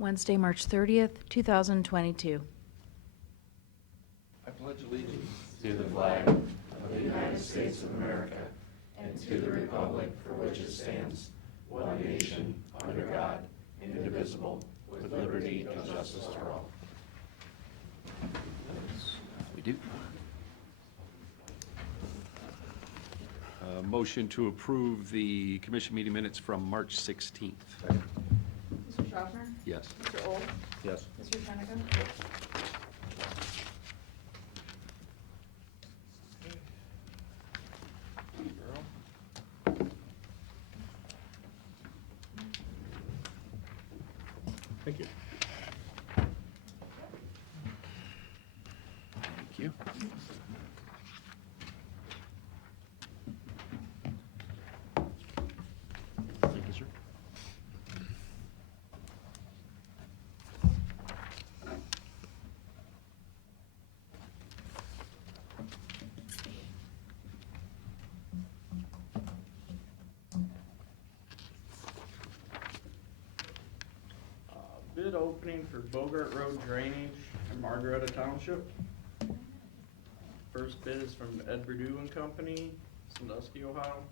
Wednesday, March 30th, 2022. I pledge allegiance to the flag of the United States of America and to the republic for which it stands, one nation, under God, indivisible, with liberty and justice for all. We do. Motion to approve the commission meeting minutes from March 16th. Mr. Schaffner? Yes. Mr. Old? Yes. Mr. Shenigan? Thank you. Thank you. Thank you, sir. Bid opening for Bogart Road drainage in Margaretta Township. First bid is from Ed Perdue and Company, Sandusky, Ohio.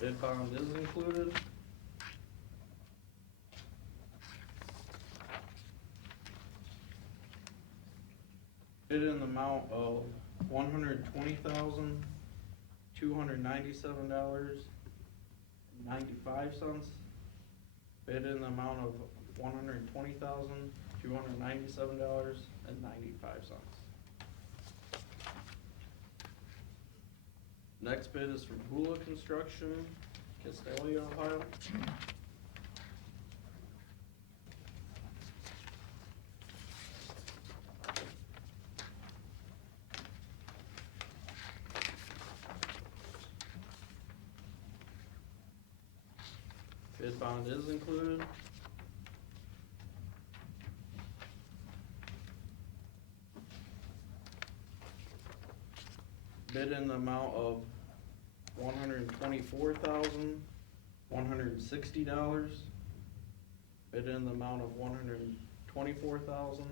Bid bond is included. Bid in the amount of $120,297.95. Bid in the amount of $120,297.95. Next bid is from Hula Construction, Castelia, Ohio. Bid bond is included. Bid in the amount of $124,160. Bid in the amount of $124,160.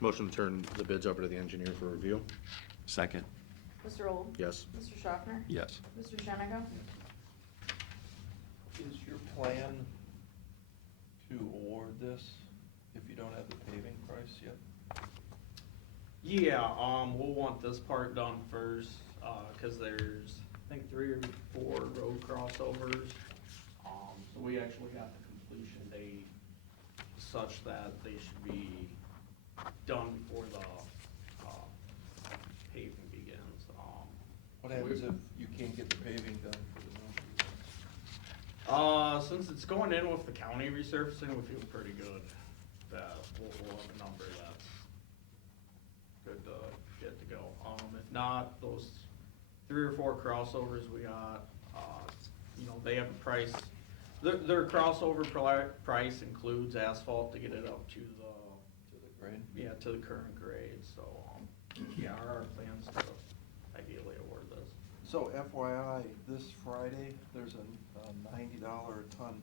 Motion to turn the bids over to the engineer for review. Second. Mr. Old? Yes. Mr. Schaffner? Yes. Mr. Shenigan? Is your plan to award this if you don't have the paving price yet? Yeah, we'll want this part done first, cause there's, I think, 3 or 4 road crossovers. So we actually got the completion date such that they should be done before the, paving begins. What happens if you can't get the paving done for the month? Since it's going in with the county resurfacing, we feel pretty good that we'll have a number that's good to get to go. If not, those 3 or 4 crossovers we got, they have a price. Their crossover price includes asphalt to get it up to the Grade? Yeah, to the current grade, so, yeah, our plans to ideally award this. So FYI, this Friday, there's a $90 a ton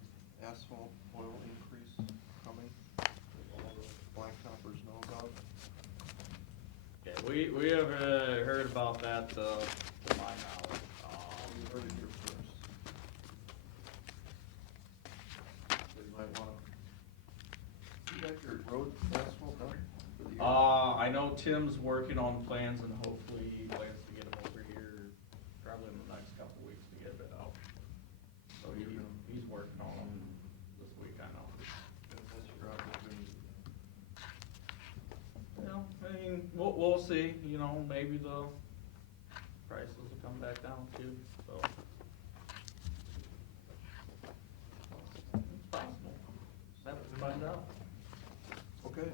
asphalt oil increase coming that all the blacktoppers know about. Yeah, we have heard about that, to my knowledge. You heard it here first. So you might wanna, you got your road asphalt done for the year? I know Tim's working on plans and hopefully he plans to get them over here probably in the next couple of weeks to get it out. So he's working on them this week, I know. That's your opportunity. Well, I mean, we'll see, maybe the prices will come back down too, so. It's possible. Just have to find out. Okay.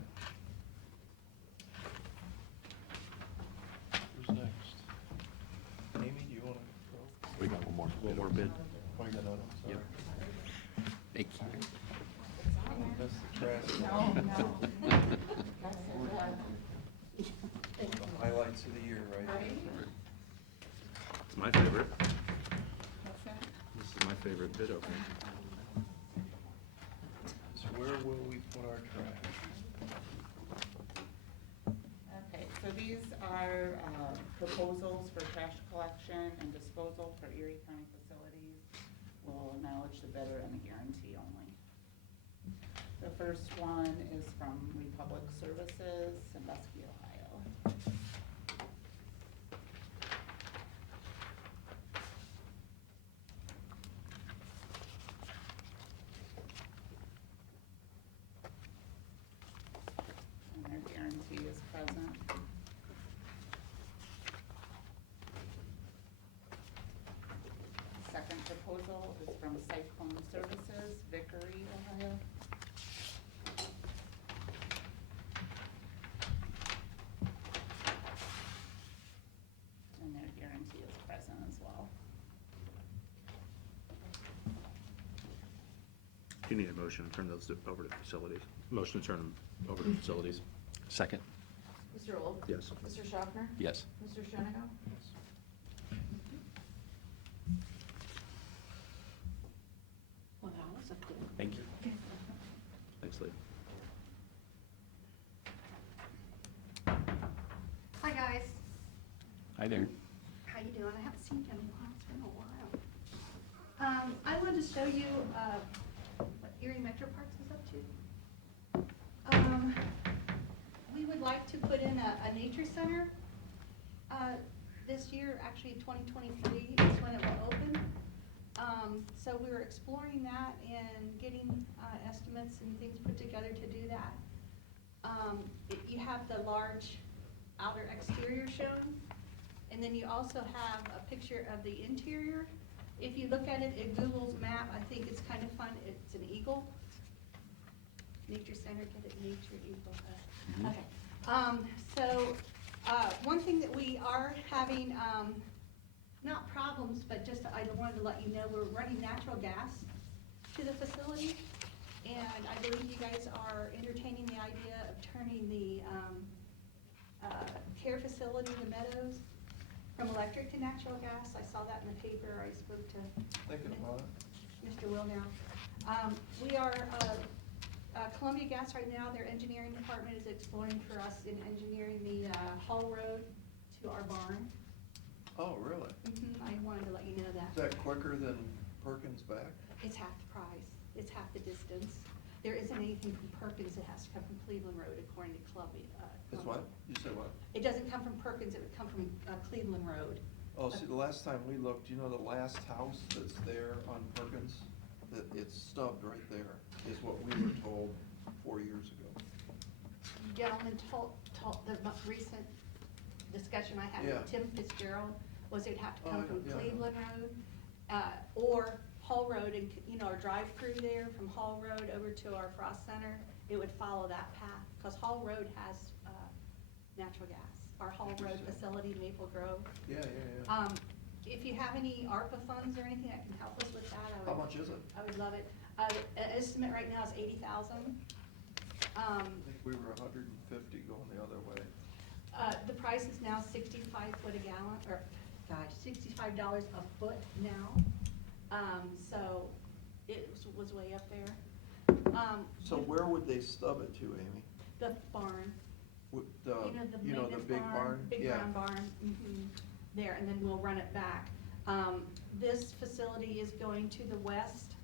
or bid. Oh, you got another, sorry. Yep. Thank you. That's the trash. The highlights of the year, right? It's my favorite. What's that? This is my favorite bid opening. So where will we put our trash? Okay, so these are proposals for trash collection and disposal for Erie County facilities. We'll acknowledge the bidder and the guarantee only. The first one is from Republic Services, Sandusky, Ohio. And their guarantee is present. Second proposal is from Cyclone Services, Vickery, Ohio. And their guarantee is present as well. Do you need a motion to turn those over to facilities? Motion to turn them over to facilities. Second. Mr. Old? Yes. Mr. Schaffner? Yes. Mr. Shenigo? Well, that was a good. Thank you. Thanks, Lee. Hi, guys. Hi there. How you doing? I haven't seen you in a while. It's been a while. I wanted to show you what Erie Metro Parks is up to. We would like to put in a nature center. This year, actually 2023 is when it will open. So we were exploring that and getting estimates and things put together to do that. You have the large outer exterior shown, and then you also have a picture of the interior. If you look at it in Google's map, I think it's kind of fun. It's an eagle. Nature Center, get it, Nature Eagle. Okay. So one thing that we are having, not problems, but just I wanted to let you know, we're running natural gas to the facility. And I believe you guys are entertaining the idea of turning the care facility, the Meadows, from electric to natural gas. I saw that in the paper. I spoke to Thinking about it. Mr. Will now. We are, Columbia Gas right now, their engineering department is exploring for us in engineering the Hall Road to our barn. Oh, really? I wanted to let you know Is that. that quicker than Perkins back? It's half the price. It's half the distance. There isn't anything from Perkins that has to come from Cleveland Road according to Columbia. It's what? You said what? It doesn't come from Perkins, it would come from Cleveland Road. Oh, see, the last time we looked, you know the last house that's there on Perkins? That it's stubbed right there, is what we were told 4 years ago. Gentleman told, the most recent discussion I had Yeah. with Tim Fitzgerald was it'd have to Oh, come from yeah. Cleveland Road, or Hall Road, and, you know, our drive-through there from Hall Road over to our Frost Center, it would follow that path, because Hall Road has, natural gas. Our Hall Road Interesting. facility, Maple Grove. Yeah, yeah, yeah. If you have any ARPA funds or anything that can help us with that, How much is it? I would love it. Estimate right now is 80,000. I think we were 150 going the other way. The price is now 65 foot a gallon, or, gosh, $65 a foot now. So it was way up there. So where would they stub it to, Amy? The barn, With you know, the maintenance big barn? Big Yeah. brown barn, there, and then we'll run it back. This facility is going to the west,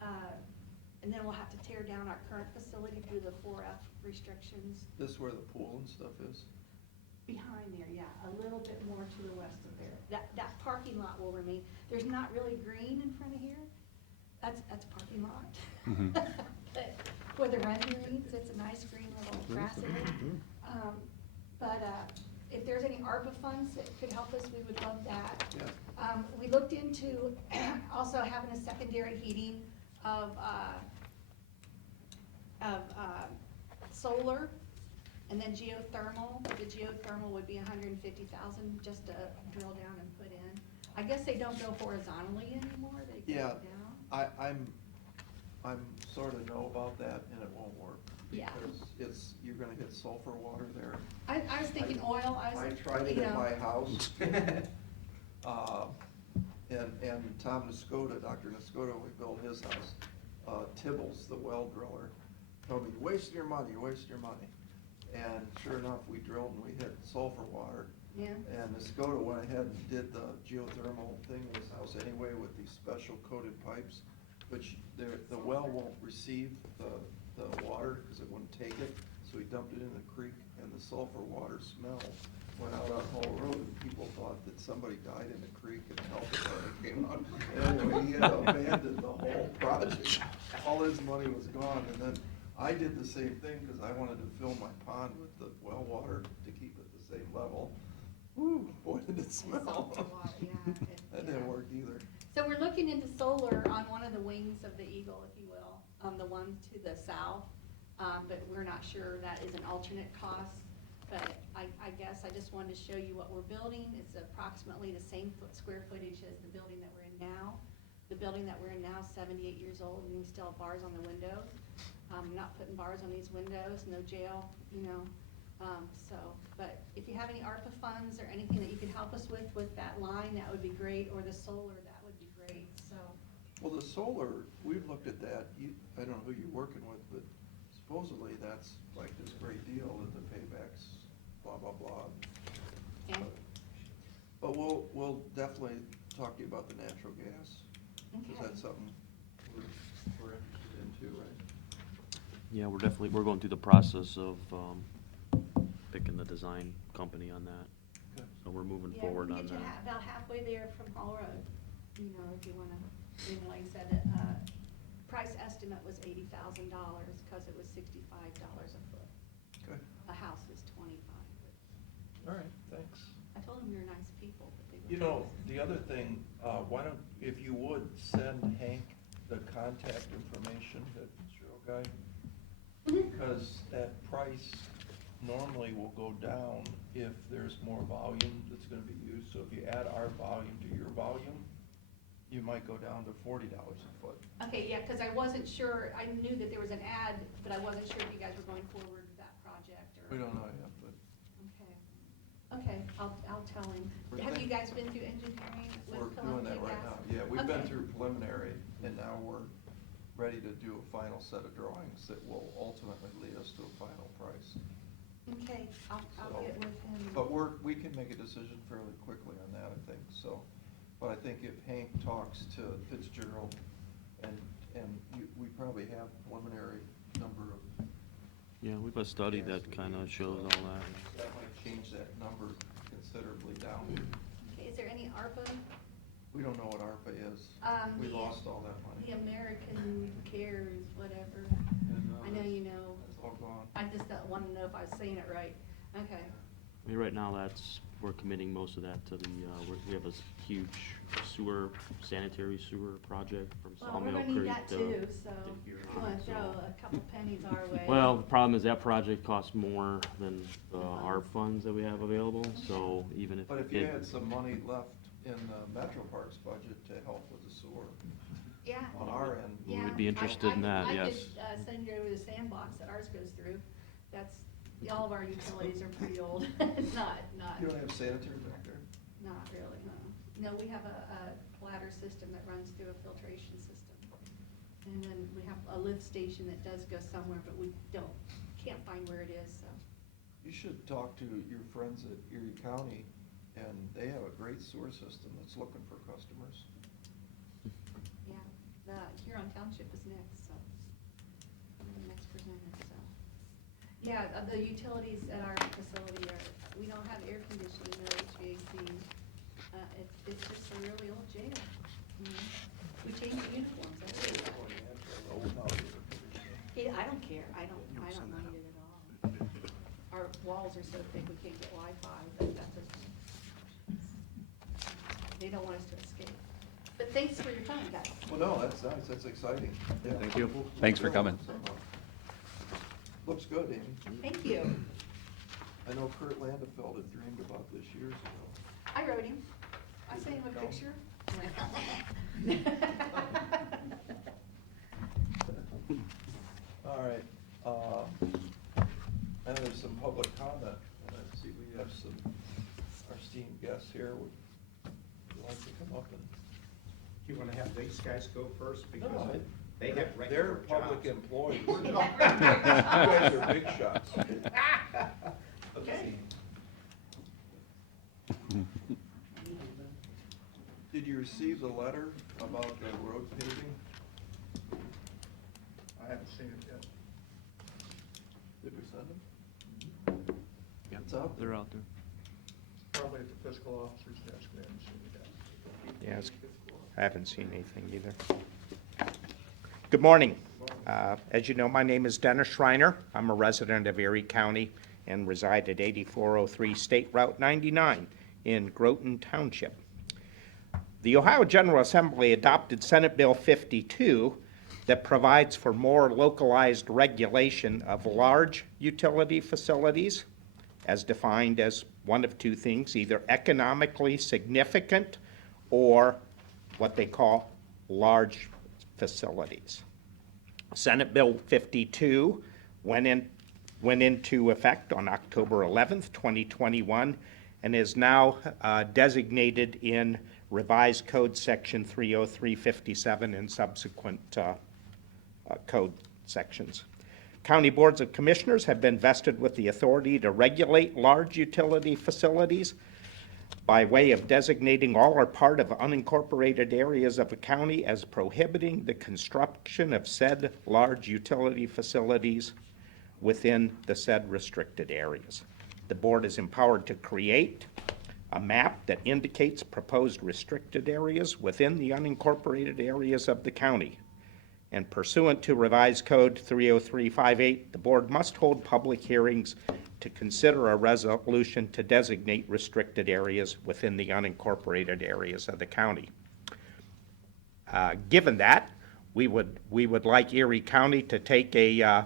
and then we'll have to tear down our current facility due to the 4F restrictions. This is where the pool and stuff is? Behind there, yeah, a little bit more to the west of there. That parking lot will remain. There's not really green in front of here. That's a parking lot. But for the renderings, it's a nice green little grass area. But if there's any ARPA funds that could help us, we would love that. Yeah. We looked into also having a secondary heating of solar. And then geothermal, the geothermal would be $150,000 just to drill down and put in. I guess they don't go horizontally anymore, they go Yeah. down. I'm sort of know about that, and it won't work. Yeah. Because you're gonna hit sulfur water there. I was thinking oil, I I was, tried it you at know. my house. And Tom Nascoda, Dr. Nascoda, we built his house. Tibbles, the well driller, told me, you're wasting your money, you're wasting your money. And sure enough, we drilled and we hit sulfur water. Yeah. And Nascoda went ahead and did the geothermal thing in his house anyway with these special coated pipes, which the well won't receive the water because it wouldn't take it. So he dumped it in the creek, and the sulfur water smell went out on Hall Road, and people thought that somebody died in the creek, and the health department came out. Anyway, he had abandoned the whole project. All his money was gone, and then I did the same thing because I wanted to fill my pond with the well water to keep it the same level. Woo, boy, did it smell. Salty water, yeah, That didn't work either. So we're looking into solar on one of the wings of the Eagle, if you will, the one to the south. But we're not sure, that is an alternate cost. But I guess I just wanted to show you what we're building. It's approximately the same square footage as the building that we're in now. The building that we're in now is 78 years old, and we still have bars on the windows. Not putting bars on these windows, no jail, you know. But if you have any ARPA funds or anything that you could help us with that line, that would be great, or the solar, that would be great, so. Well, the solar, we've looked at that. I don't know who you're working with, but supposedly that's like this great deal that the paybacks, blah, blah, blah. Okay. But we'll definitely talk to you about the natural gas. Is Okay. that something we're interested in too, right? Yeah, we're going through the process of picking the design company on that. Okay. So we're moving Yeah, forward we on can get you that. about halfway there from Hall Road, you know, if you wanna, like I said, price estimate was $80,000, cause it was $65 a foot. Okay, A house is 25. all right, thanks. I told them we were nice people, but they were. You know, the other thing, why don't, if you would, send Hank the contact information, that Cheryl guy, because that price normally will go down if there's more volume that's gonna be used. So if you add our volume to your volume, you might go down to $40 a foot. Okay, yeah, cause I wasn't sure, I knew that there was an ad, but I wasn't sure if you guys were going forward with that project or. We don't know yet, but Okay, I'll tell him. Have you guys been through engineering with we're doing that Columbia right Gas? now. Yeah, we've been Okay. through preliminary, and now we're ready to do a final set of drawings that will ultimately lead us to a final price. Okay, I'll So- get with him. But we can make a decision fairly quickly on that, I think, so. But I think if Hank talks to Fitzgerald, and we probably have preliminary number of. Yeah, we've a study gas that we kind of need, shows so all that. That might change that number considerably down. Okay, is there any ARPA? We don't know what ARPA is. We The- lost all that The money. American Cares, whatever. And, I know you know. It's all gone. I just wanted to know if I was saying it right. Okay. I mean, right now, we're committing most of that to the, we have a huge sanitary sewer project from Well, we're Sawmill gonna Creek need that to. too, so to Erie, if you wanna so- throw a couple pennies our way. Well, the problem is that project costs more than the funds. ARP funds that we have available, so even if. But if you it- had some money left in the Metro Parks budget to help with the sewer Yeah. on our end. We Yeah, would be interested in that, yes. I could send you over the sandbox that ours goes through. That's, all of our utilities are pretty old. Not You don't have sanitary back there? Not really, no. No, we have a bladder system that runs through a filtration system. And then we have a lift station that does go somewhere, but we can't find where it is, so. You should talk to your friends at Erie County, and they have a great sewer system that's looking for customers. Yeah, the Huron Township is next, so. I'm the next presenter, so. Yeah, the utilities at our facility we don't have air conditioning, no HVAC. It's just a really old jail. You know? We changed the uniforms, that's it. Yeah, I don't care, I don't mind it at all. Our walls are so thick, we can't get Wi-Fi, but that's okay. They don't want us to escape. But thanks for your time, guys. Well, no, that's nice, that's exciting. Yeah. Thank you. Thanks for coming. Looks good, Amy. Thank you. I know Kurt Landefeld had dreamed about this years ago. I wrote him. I sent him a picture. All right, and there's some public comment, and I see we have some, our esteemed guests here, would you like to come up and? You wanna have these guys go first, because No, they have They're regular public jobs. employees. You guys are big shots. Okay. Did you receive the letter about the road paving? I haven't seen it yet. Did we send them? Yeah, It's out there. they're out there. Probably at the fiscal officer's desk, we haven't seen it yet. Yes, I haven't seen anything either. Good morning. As you know, my name is Dennis Schreiner. I'm a resident of Erie County and reside at 8403 State Route 99 in Groton Township. The Ohio General Assembly adopted Senate Bill 52 that provides for more localized regulation of large utility facilities, as defined as one of two things, either economically significant or what they call large facilities. Senate Bill 52 went into effect on October 11th, 2021, and is now designated in Revised Code Section 30357 and subsequent code sections. County boards of commissioners have been vested with the authority to regulate large utility facilities by way of designating all or part of unincorporated areas of a county as prohibiting the construction of said large utility facilities within the said restricted areas. The board is empowered to create a map that indicates proposed restricted areas within the unincorporated areas of the county. And pursuant to Revised Code 30358, the board must hold public hearings to consider a resolution to designate restricted areas within the unincorporated areas of the county. Given that, we would like Erie County to take a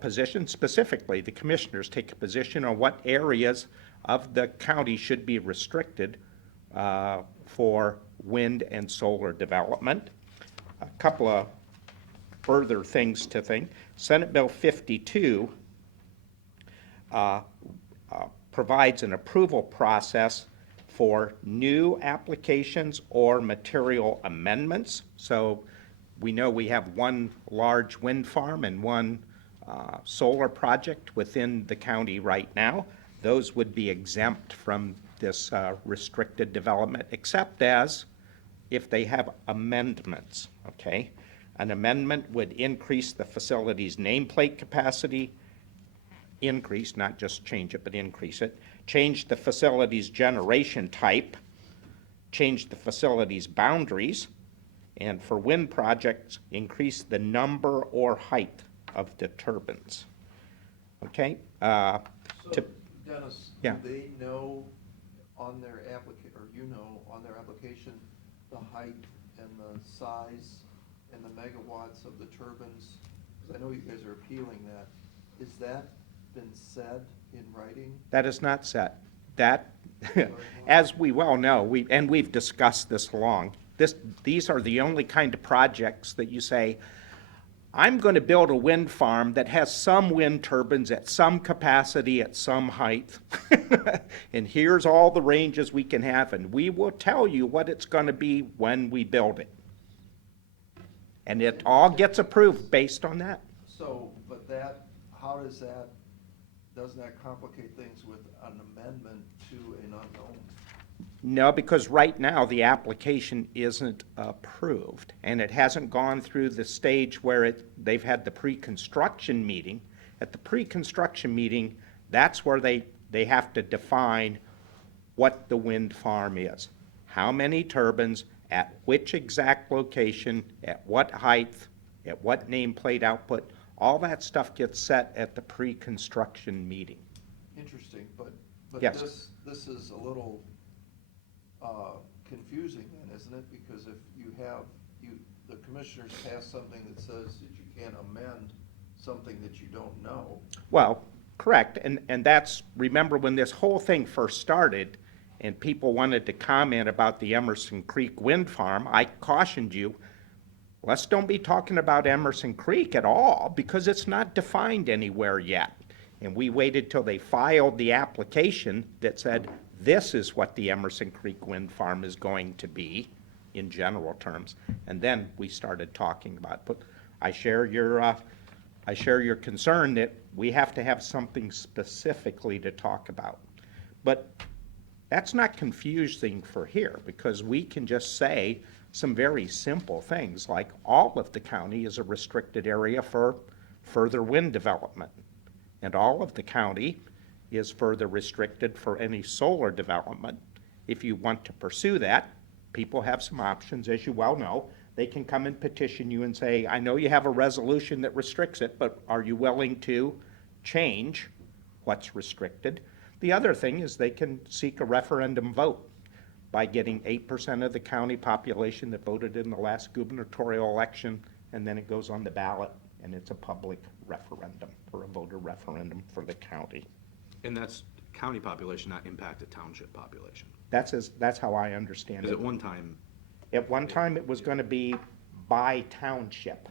position, specifically the commissioners take a position on what areas of the county should be restricted for wind and solar development. A couple of further things to think. Senate Bill 52 provides an approval process for new applications or material amendments. So we know we have one large wind farm and one solar project within the county right now. Those would be exempt from this restricted development, except as if they have amendments, okay? An amendment would increase the facility's nameplate capacity, increase, not just change it, but increase it, change the facility's generation type, change the facility's boundaries, and for wind projects, increase the number or height of the turbines. Okay? So, Dennis, Yeah. do they know on their on their application, the height and the size and the megawatts of the turbines? Because I know you guys are appealing that. Is that been said in writing? That is not set. That, as we well know, we've discussed this long, these are the only kind of projects that you say, I'm going to build a wind farm that has some wind turbines at some capacity at some height, and here's all the ranges we can have, and we will tell you what it's going to be when we build it. And it all gets approved based on that. So, but that, doesn't that complicate things with an amendment to an unknown? No, because right now the application isn't approved, and it hasn't gone through the stage where they've had the pre-construction meeting. At the pre-construction meeting, that's where they have to define what the wind farm is. How many turbines, at which exact location, at what height, at what nameplate output, all that stuff gets set at the pre-construction meeting. Interesting, but Yes. this is a little confusing then, isn't it? Because if the commissioners pass something that says that you can't amend something that you don't know. Well, correct, and that's, remember when this whole thing first started, and people wanted to comment about the Emerson Creek Wind Farm, I cautioned you, let's don't be talking about Emerson Creek at all, because it's not defined anywhere yet. And we waited till they filed the application that said, this is what the Emerson Creek Wind Farm is going to be, in general terms, and then we started talking about it. But I share your concern that we have to have something specifically to talk about. But that's not confusing for here, because we can just say some very simple things, like all of the county is a restricted area for further wind development, and all of the county is further restricted for any solar development. If you want to pursue that, people have some options, as you well know. They can come and petition you and say, I know you have a resolution that restricts it, but are you willing to change what's restricted? The other thing is they can seek a referendum vote by getting 8% of the county population that voted in the last gubernatorial election, and then it goes on the ballot, and it's a public referendum, or a voter referendum for the county. And that's county population, not impacted township population. That's how I understand Because it. at one time, At one time, it was gonna be by township.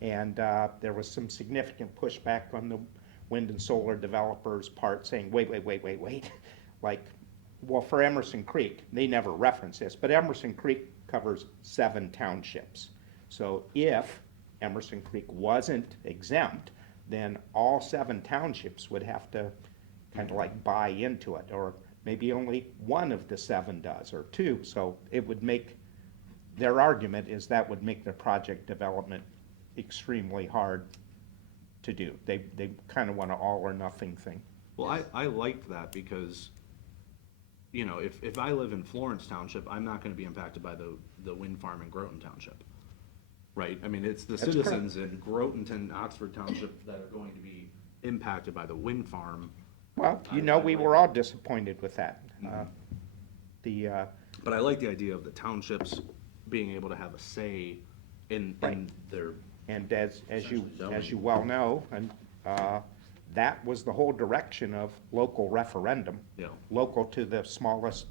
And there was some significant pushback on the wind and solar developers' part, saying, wait. Like, well, for Emerson Creek, they never reference this, but Emerson Creek covers 7 townships. So if Emerson Creek wasn't exempt, then all 7 townships would have to kind of like buy into it, or maybe only one of the 7 does, or 2. So it would make, their argument is that would make the project development extremely hard to do. They kind of want an all or nothing thing. well, I liked that because, you know, if I live in Florence Township, I'm not gonna be impacted by the wind farm in Groton Township. Right? I mean, it's the That's citizens in Groton, Oxford Township that are going to be impacted by the wind farm. Well, you know, we were all disappointed with that. But I like the idea of the townships being able to have a say in their, And as you Essentially zoning. well know, and that was the whole direction of local referendum. Yeah. Local to the smallest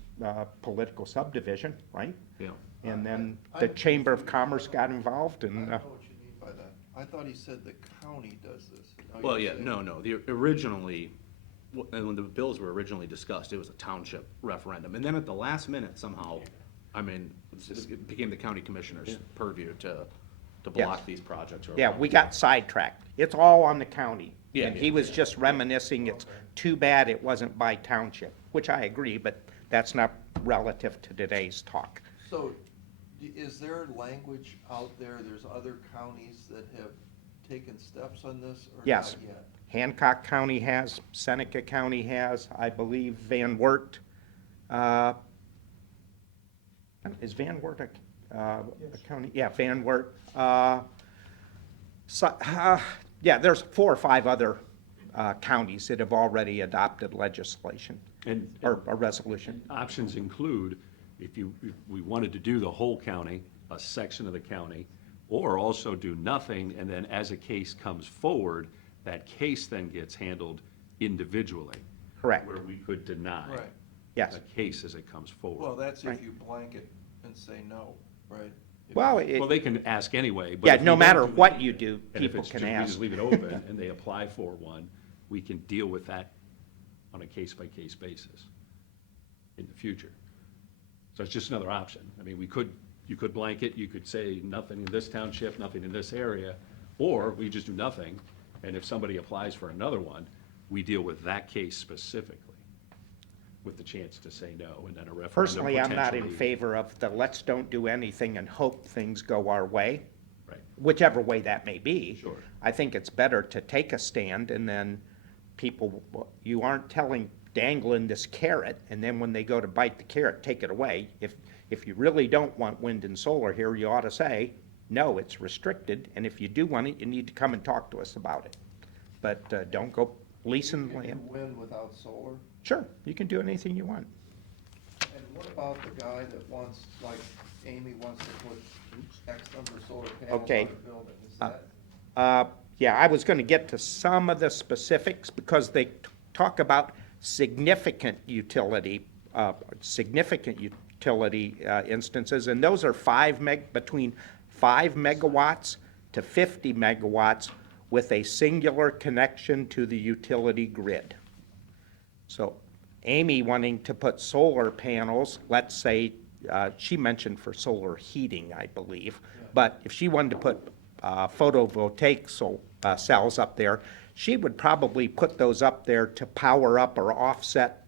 political subdivision, right? yeah. And then the Chamber of Commerce got involved, I and don't know what you mean by that. I thought he said the county does this. Now Well, you're yeah, saying- no, originally, and when the bills were originally discussed, it was a township referendum. And then at the last minute somehow, I mean, it became the county commissioner's purview to block these projects. or- yeah, we got sidetracked. It's all on the county. Yeah. And he was just reminiscing, it's too bad it wasn't by township, which I agree, but that's not relative to today's talk. So, is there language out there, there's other counties that have taken steps on this, or Yes. not yet? Hancock County has, Seneca County has, I believe Van Wert, is Van Wert a county? Yeah, Van Wert. Yeah, there's 4 or 5 other counties that have already adopted legislation, And or a resolution. options include, if we wanted to do the whole county, a section of the county, or also do nothing, and then as a case comes forward, that case then gets handled individually. Correct. Where we could deny. Right. Yes. A case as it comes forward. Well, that's Right. if you blanket and say no, right? If Well, you- Well, they can ask anyway, but. yeah, if no we don't matter do what anything, you do, and if people it's can ju- We ask. just leave it open and they apply for one, we can deal with that on a case-by-case basis in the future. So it's just another option. I mean, you could blanket, you could say nothing in this township, nothing in this area, or we just do nothing, and if somebody applies for another one, we deal with that case specifically, with the chance to say no, and then a referendum Personally, I'm not in potentially- favor of the let's don't do anything and hope things go our way. Right. Whichever way that may be. Sure. I think it's better to take a stand, and then people, you aren't dangling this carrot, and then when they go to bite the carrot, take it away. If you really don't want wind and solar here, you ought to say, no, it's restricted, and if you do want it, you need to come and talk to us about it. But don't go leasing You can land. do wind without solar? Sure, you can do anything you want. And what about the guy that wants, like Amy wants to put X number of solar panels Okay. on a building? Is that, Yeah, I was gonna get to some of the specifics, because they talk about significant utility significant utility instances, and those are between 5 megawatts to 50 megawatts with a singular connection to the utility grid. So Amy wanting to put solar panels, let's say, she mentioned for solar heating, I believe, but if she wanted to put photovoltaic cells up there, she would probably put those up there to power up or offset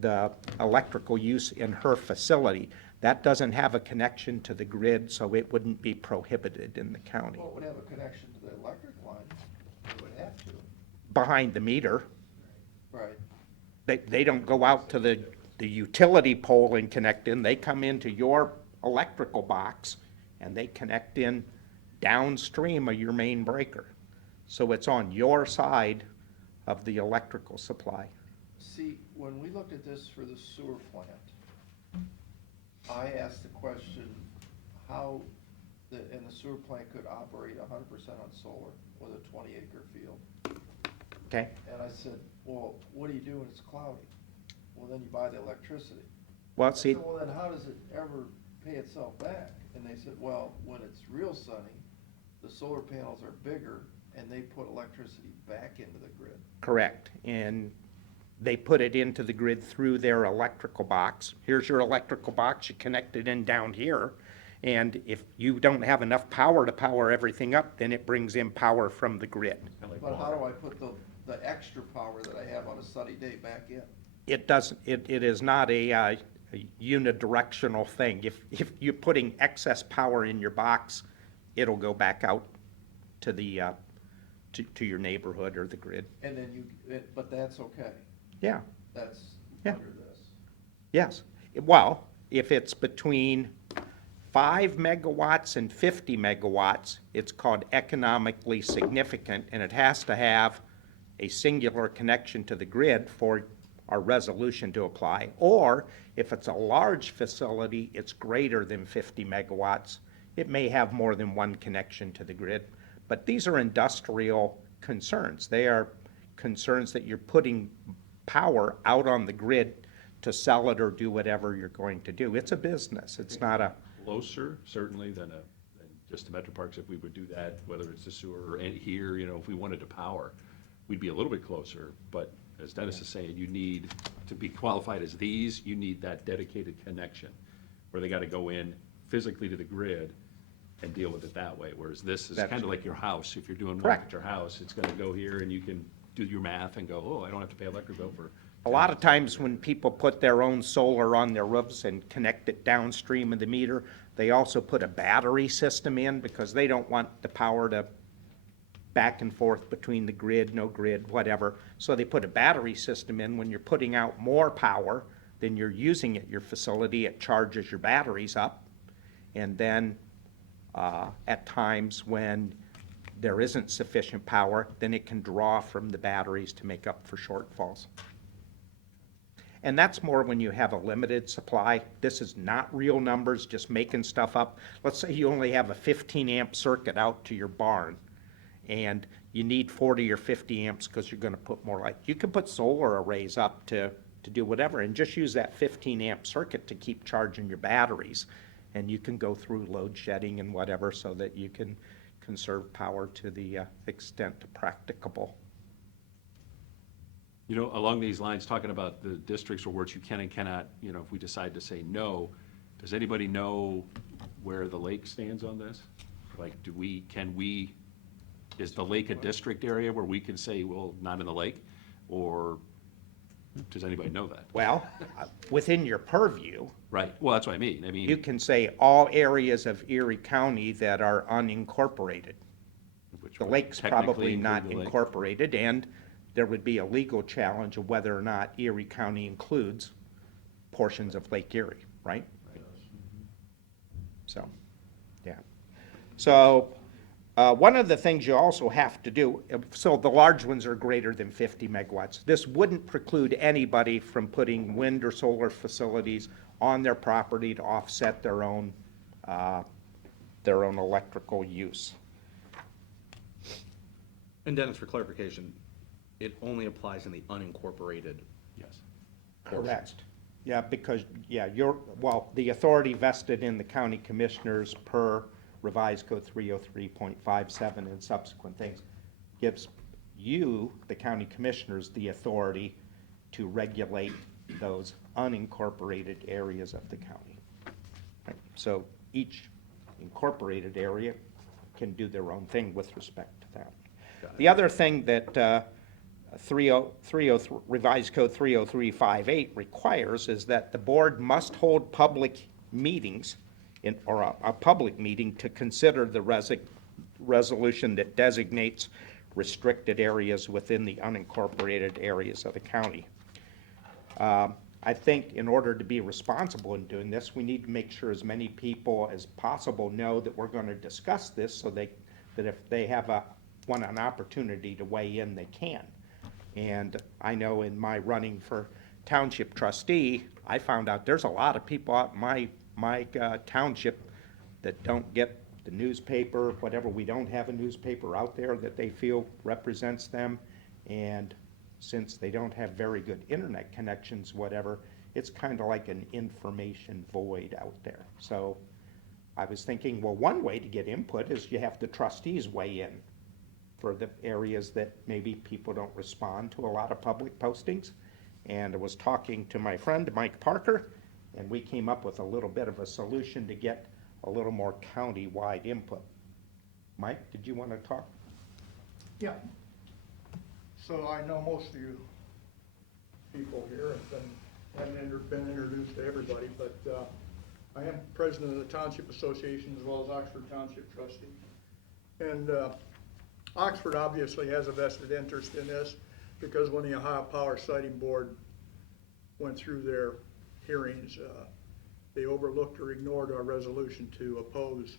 the electrical use in her facility. That doesn't have a connection to the grid, so it wouldn't be prohibited in the county. Well, it would have a connection to the electric line, it would have to. Behind the meter, Right. they don't go out to the utility pole and connect in, they come into your electrical box and they connect in downstream of your main breaker. So it's on your side of the electrical supply. See, when we looked at this for the sewer plant, I asked the question, how the sewer plant could operate 100% on solar with a 20-acre field. Okay? And I said, well, what do you do when it's cloudy? Well, then you buy the electricity. Well, I see, said, well, then how does it ever pay itself back? And they said, well, when it's real sunny, the solar panels are bigger and they put electricity back into the grid. correct. And they put it into the grid through their electrical box. Here's your electrical box, you connect it in down here. And if you don't have enough power to power everything up, then it brings in power from the grid. But how do I put the extra power that I have on a sunny day back in? It doesn't, it is not a unidirectional thing. If you're putting excess power in your box, it'll go back out to the, to your neighborhood or the grid. And then but that's okay. Yeah, That's Yeah. under this. yes. Well, if it's between 5 megawatts and 50 megawatts, it's called economically significant, and it has to have a singular connection to the grid for our resolution to apply. Or if it's a large facility, it's greater than 50 megawatts. It may have more than one connection to the grid. But these are industrial concerns. They are concerns that you're putting power out on the grid to sell it or do whatever you're going to do. It's a business. It's not a, Closer, certainly, than just the Metro Parks, if we would do that, whether it's the sewer or here, if we wanted to power, we'd be a little bit closer. But as Dennis is saying, you need, to be qualified as these, you need that dedicated connection, where they gotta go in physically to the grid and deal with it that way, whereas this is That's kind of like your house. If you're doing one Correct. at your house, it's gonna go here and you can do your math and go, oh, I don't have to pay electric bill for. a lot of times when people put their own solar on their roofs and connect it downstream of the meter, they also put a battery system in because they don't want the power to back and forth between the grid, no grid, whatever. So they put a battery system in. When you're putting out more power than you're using at your facility, it charges your batteries up. And then at times when there isn't sufficient power, then it can draw from the batteries to make up for shortfalls. And that's more when you have a limited supply. This is not real numbers, just making stuff up. Let's say you only have a 15 amp circuit out to your barn and you need 40 or 50 amps because you're going to put more light. You can put solar arrays up to do whatever and just use that 15 amp circuit to keep charging your batteries. And you can go through load shedding and whatever so that you can conserve power to the extent practicable. Along these lines, talking about the districts or words you can and cannot, if we decide to say no, does anybody know where the lake stands on this? Like, is the lake a district area where we can say, well, not in the lake? Or does anybody know that? Well, within your purview, Right, well, that's what I mean. you can say all areas of Erie County that are unincorporated. which The would lake's technically probably include not the lake. incorporated, and there would be a legal challenge of whether or not Erie County includes portions of Lake Erie, right? So, yeah. So, one of the things you also have to do, so the large ones are greater than 50 megawatts. This wouldn't preclude anybody from putting wind or solar facilities on their property to offset their own electrical use. And Dennis, for clarification, it only applies in the unincorporated Yes. portions. Correct. Yeah, because, yeah, well, the authority vested in the county commissioners per revised code 303.57 and subsequent things gives you, the county commissioners, the authority to regulate those unincorporated areas of the county. Right? So each incorporated area can do their own thing with respect to that. The other thing that revised code 30358 requires is that the board must hold public meetings or a public meeting to consider the resolution that designates restricted areas within the unincorporated areas of the county. I think in order to be responsible in doing this, we need to make sure as many people as possible know that we're going to discuss this so that if they want an opportunity to weigh in, they can. And I know in my running for township trustee, I found out there's a lot of people out in my township that don't get the newspaper, whatever. We don't have a newspaper out there that they feel represents them. And since they don't have very good internet connections, whatever, it's kind of like an information void out there. So I was thinking, well, one way to get input is you have the trustees weigh in for the areas that maybe people don't respond to a lot of public postings. And I was talking to my friend, Mike Parker, and we came up with a little bit of a solution to get a little more county-wide input. Mike, did you want to talk? Yeah. So I know most of you people here haven't been introduced to everybody, but I am president of the Township Association as well as Oxford Township trustee. And Oxford obviously has a vested interest in this because when the Ohio Power Siting Board went through their hearings, they overlooked or ignored our resolution to oppose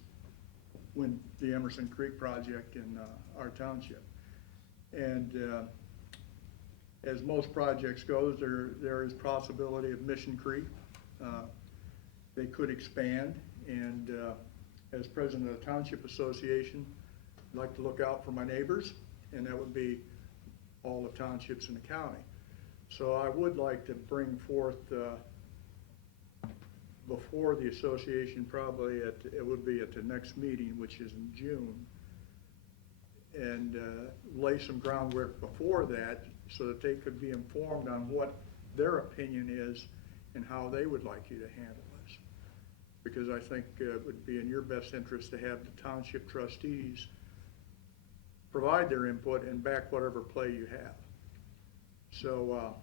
the Emerson Creek project in our township. And as most projects go, there is possibility of Mission Creek. They could expand, and as president of the Township Association, I'd like to look out for my neighbors, and that would be all the townships in the county. So I would like to bring forth before the association, probably it would be at the next meeting, which is in June, and lay some groundwork before that so that they could be informed on what their opinion is and how they would like you to handle this. Because I think it would be in your best interest to have the township trustees provide their input and back whatever play you have. So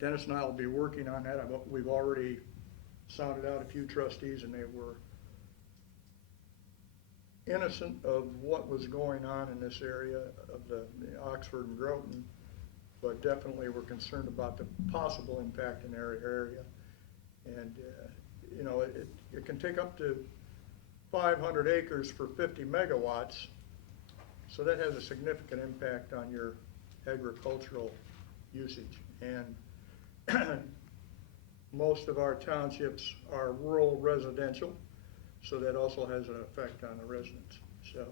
Dennis and I will be working on that. We've already sounded out a few trustees, and they were innocent of what was going on in this area of the Oxford and Groton, but definitely were concerned about the possible impact in their area. And you know, it can take up to 500 acres for 50 megawatts, so that has a significant impact on your agricultural usage. And most of our townships are rural residential, so that also has an effect on the residents. So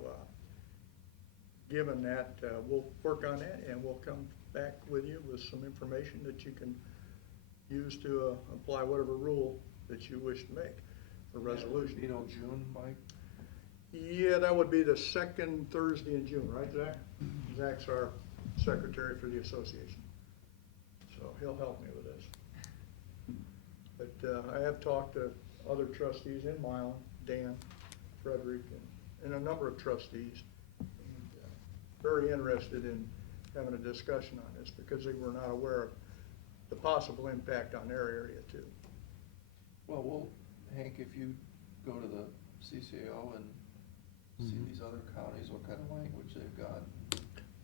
given that, we'll work on that, and we'll come back with you with some information that you can use to apply whatever rule that you wish to make for resolution. You know, June, Mike? Yeah, that would be the second Thursday in June, right, Zach? Zach's our secretary for the association, so he'll help me with this. But I have talked to other trustees in Milan, Dan, Frederick, and a number of trustees, and very interested in having a discussion on this because they were not aware of the possible impact on their area too. Well, Hank, if you go to the CCAO and see these other counties, what kind of language they've got,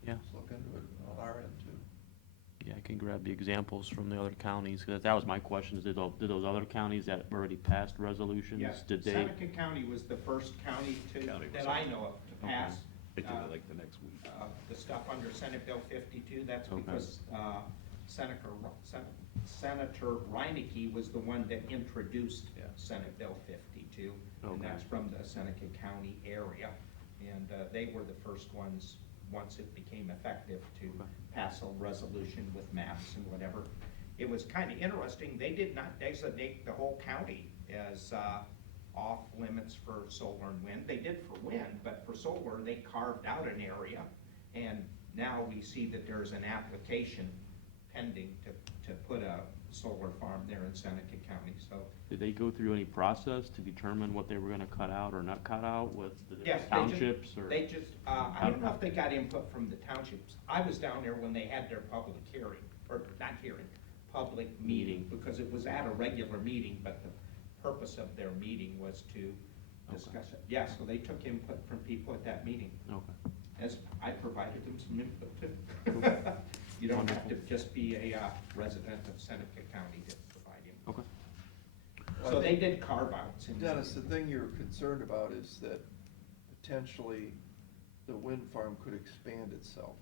Yeah. let's look into it on our end too. Yeah, I can grab the examples from the other counties, because that was my question, is did those other counties that already passed resolutions, Yes, did they? Seneca County was the first county that I know of to Okay. pass. They did it like the next week. The stuff under Senate Bill 52, that's Okay. because Senator Reineke was the one that introduced Yeah. Senate Bill 52, and Okay. that's from the Seneca County area. And they were the first ones, once it became effective, to Okay. pass a resolution with maps and whatever. it was kind of interesting, they did not designate the whole county as off limits for solar and wind. They did for wind, but for solar, they carved out an area, and now we see that there's an application pending to put a solar farm there in Seneca County, so. Did they go through any process to determine what they were gonna cut out or not cut out with the Yes, different they townships, or? They just, I don't know if they got input from the townships. I was down there when they had their public hearing, or not hearing, public meeting, because it was at a regular meeting, but the purpose of their meeting was to discuss it. Yeah, so they took input from people at that meeting, Okay. as I provided them some input too. You don't have to just be a resident of Seneca County to provide input. Okay. So they did carve outs. in- Dennis, the thing you're concerned about is that potentially the wind farm could expand itself.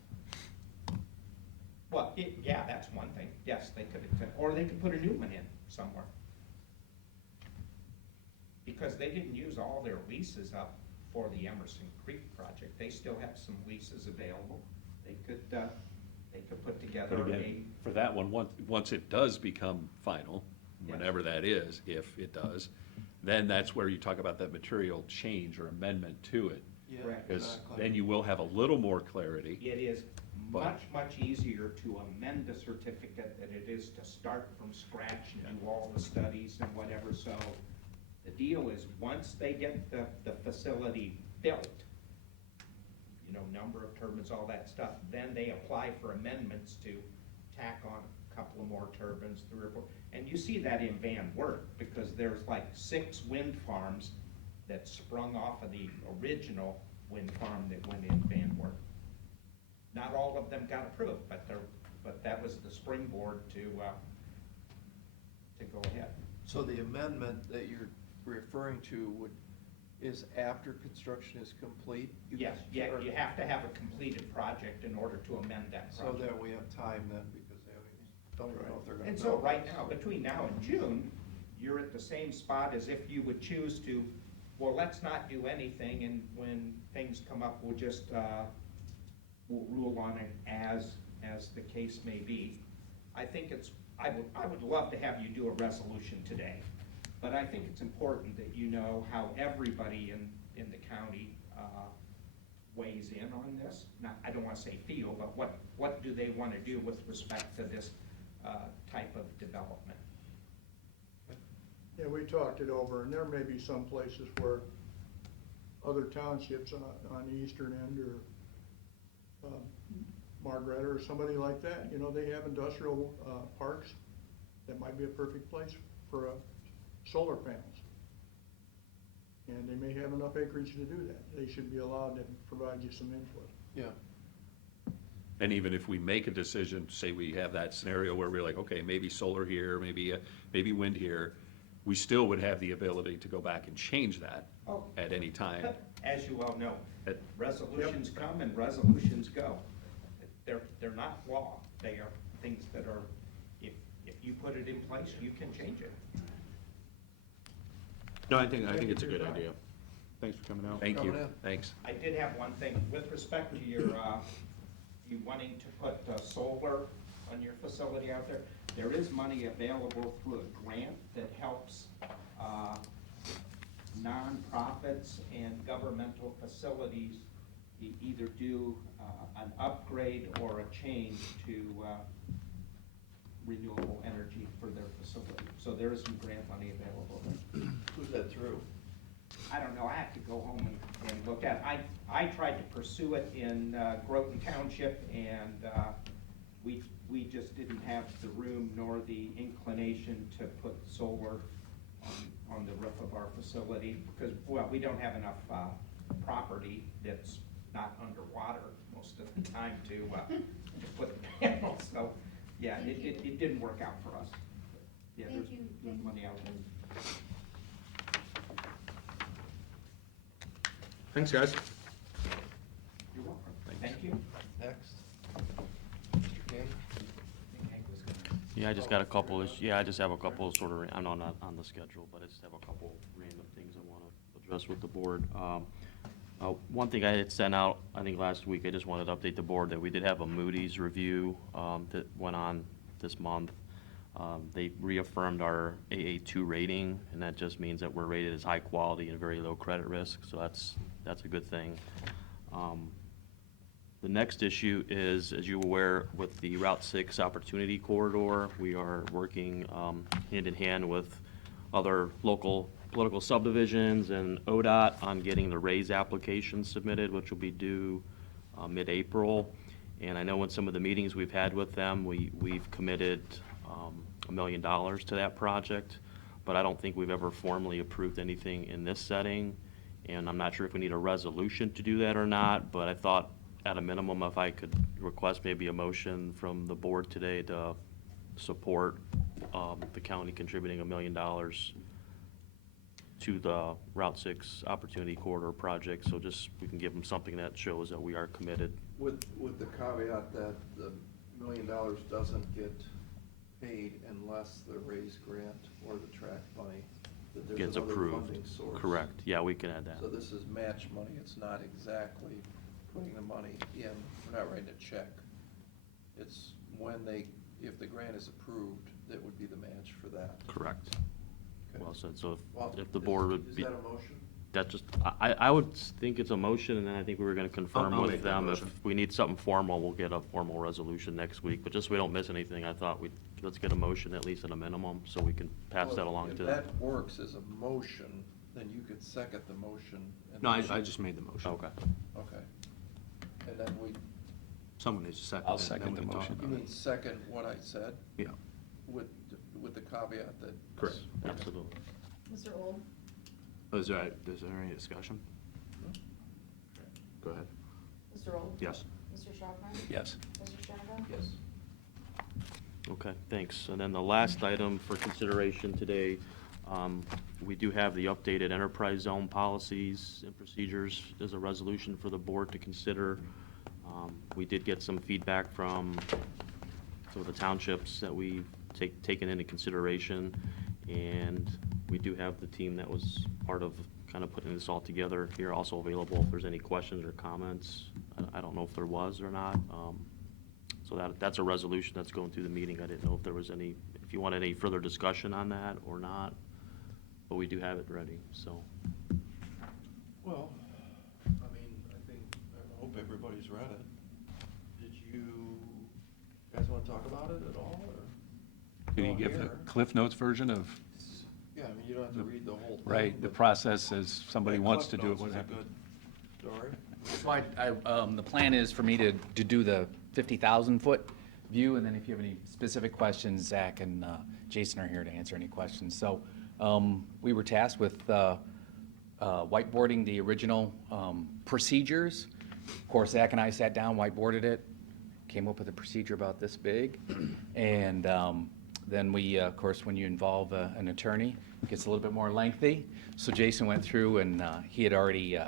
Well, yeah, that's one thing. Yes, they could, or they could put a new one in somewhere. Because they didn't use all their leases up for the Emerson Creek project. They still have some leases available. They could put together But a, again, for that one, once it does become final, whenever that is, if it does, then that's where you talk about that material change or amendment to it. Yeah, Correct. Because exactly. then you will have a little more clarity. it is But- much easier to amend a certificate than it is to start from scratch and do all the studies and whatever. So the deal is, once they get the facility built, you know, number of turbines, all that stuff, then they apply for amendments to tack on a couple of more turbines, 3 or 4. And you see that in Van Wert, because there's like 6 wind farms that sprung off of the original wind farm that went in Van Wert. Not all of them got approved, but that was the springboard to go ahead. So the amendment that you're referring to is after construction is complete? Yes, you have to have a completed project in order to amend that So project. that we have time then, because they don't even know if they're gonna. And so build right it, now, so- between now and June, you're at the same spot as if you would choose to, well, let's not do anything, and when things come up, we'll just, we'll rule on it as the case may be. I think I would love to have you do a resolution today, but I think it's important that you know how everybody in the county weighs in on this. Not, I don't wanna say feel, but what do they wanna do with respect to this type of development? Yeah, we talked it over, and there may be some places where other townships on the eastern end, or Margaret or somebody like that, you know, they have industrial parks. That might be a perfect place for solar panels. And they may have enough acreage to do that. They should be allowed to provide you some input. Yeah, And even if we make a decision, say we have that scenario where we're like, okay, maybe solar here, maybe wind here, we still would have the ability to go back and change that Oh. at any time. As you well know, At- resolutions come and resolutions go. They're not law. They are things that are, if you put it in place, you can change it. No, I think it's a good idea. Thanks for coming out. Thank you, Coming in. thanks. I did have one thing, with respect to your, you wanting to put solar on your facility out there, there is money available through a grant that helps nonprofits and governmental facilities either do an upgrade or a change to renewable energy for their facility. So there is some grant money available. who's that through? I don't know, I have to go home and look at it. I tried to pursue it in Groton Township, and we just didn't have the room nor the inclination to put solar on the roof of our facility, because, well, we don't have enough property that's not underwater most of the time to put the panels, so, yeah, it didn't work out for us. Yeah, Thank you. there's money out there. Thanks, guys. You're welcome. Thank you. Next. Mr. King? Yeah, I just got a couple, I just have a couple sort of, I'm not on the schedule, but I just have a couple random things I want to address with the board. One thing I had sent out, I think last week, I just wanted to update the board that we did have a Moody's review that went on this month. They reaffirmed our AA2 rating, and that just means that we're rated as high quality and very low credit risk, so that's a good thing. The next issue is, as you're aware, with the Route 6 Opportunity Corridor, we are working hand in hand with other local political subdivisions and ODOT on getting the raise application submitted, which will be due mid-April. And I know in some of the meetings we've had with them, we've committed $1 million to that project, but I don't think we've ever formally approved anything in this setting. And I'm not sure if we need a resolution to do that or not, but I thought at a minimum, if I could request maybe a motion from the board today to support the county contributing $1 million to the Route 6 Opportunity Corridor project, so just, we can give them something that shows that we are committed. With the caveat that the $1 million doesn't get paid unless the raise grant or the tract money, that there's Gets another approved. funding source. Correct, yeah, we can add that. So this is match money, it's not exactly putting the money in, we're not writing a check. It's when if the grant is approved, that would be the match for that. Correct. Okay. Well said, so Well, if the board would be. Is that a motion? That just, I would think it's a motion, and then I think we were gonna confirm I'll with make that them. If motion. we need something formal, we'll get a formal resolution next week, but just so we don't miss anything, I thought let's get a motion at least at a minimum, so we can pass Well, that along to If them. that works as a motion, then you could second the motion. and No, then I just made the motion. Okay. Okay. And then Someone needs to second I'll it, and then second we the can talk motion. you about it. mean second what I said Yeah, with the caveat that. correct, Okay. absolutely. Mr. Old? Is there any discussion? Go ahead. Mr. Old? Yes. Mr. Schaffner? Yes. Mr. Straka? Yes. Okay, thanks. And then the last item for consideration today, we do have the updated enterprise zone policies and procedures as a resolution for the board to consider. We did get some feedback from some of the townships that we've taken into consideration, and we do have the team that was part of kind of putting this all together here also available if there's any questions or comments. I don't know if there was or not. So that's a resolution that's going through the meeting. I didn't know if there was if you wanted any further discussion on that or not, but we do have it ready, so. Well, I hope everybody's read it. Did you guys want to talk about it at all, or? Can you Go give the here? Cliff Notes version of, Yeah, I mean, you don't have to read the whole thing. right, the but- process as somebody Yeah, wants to Cliff do it, Notes what is a happens? good story. So the plan is for me to do the 50,000-foot view, and then if you have any specific questions, Zach and Jason are here to answer any questions. So we were tasked with whiteboarding the original procedures. Of course, Zach and I sat down, whiteboarded it, came up with a procedure about this big. And then we, of course, when you involve an attorney, it gets a little bit more lengthy. So Jason went through and he had already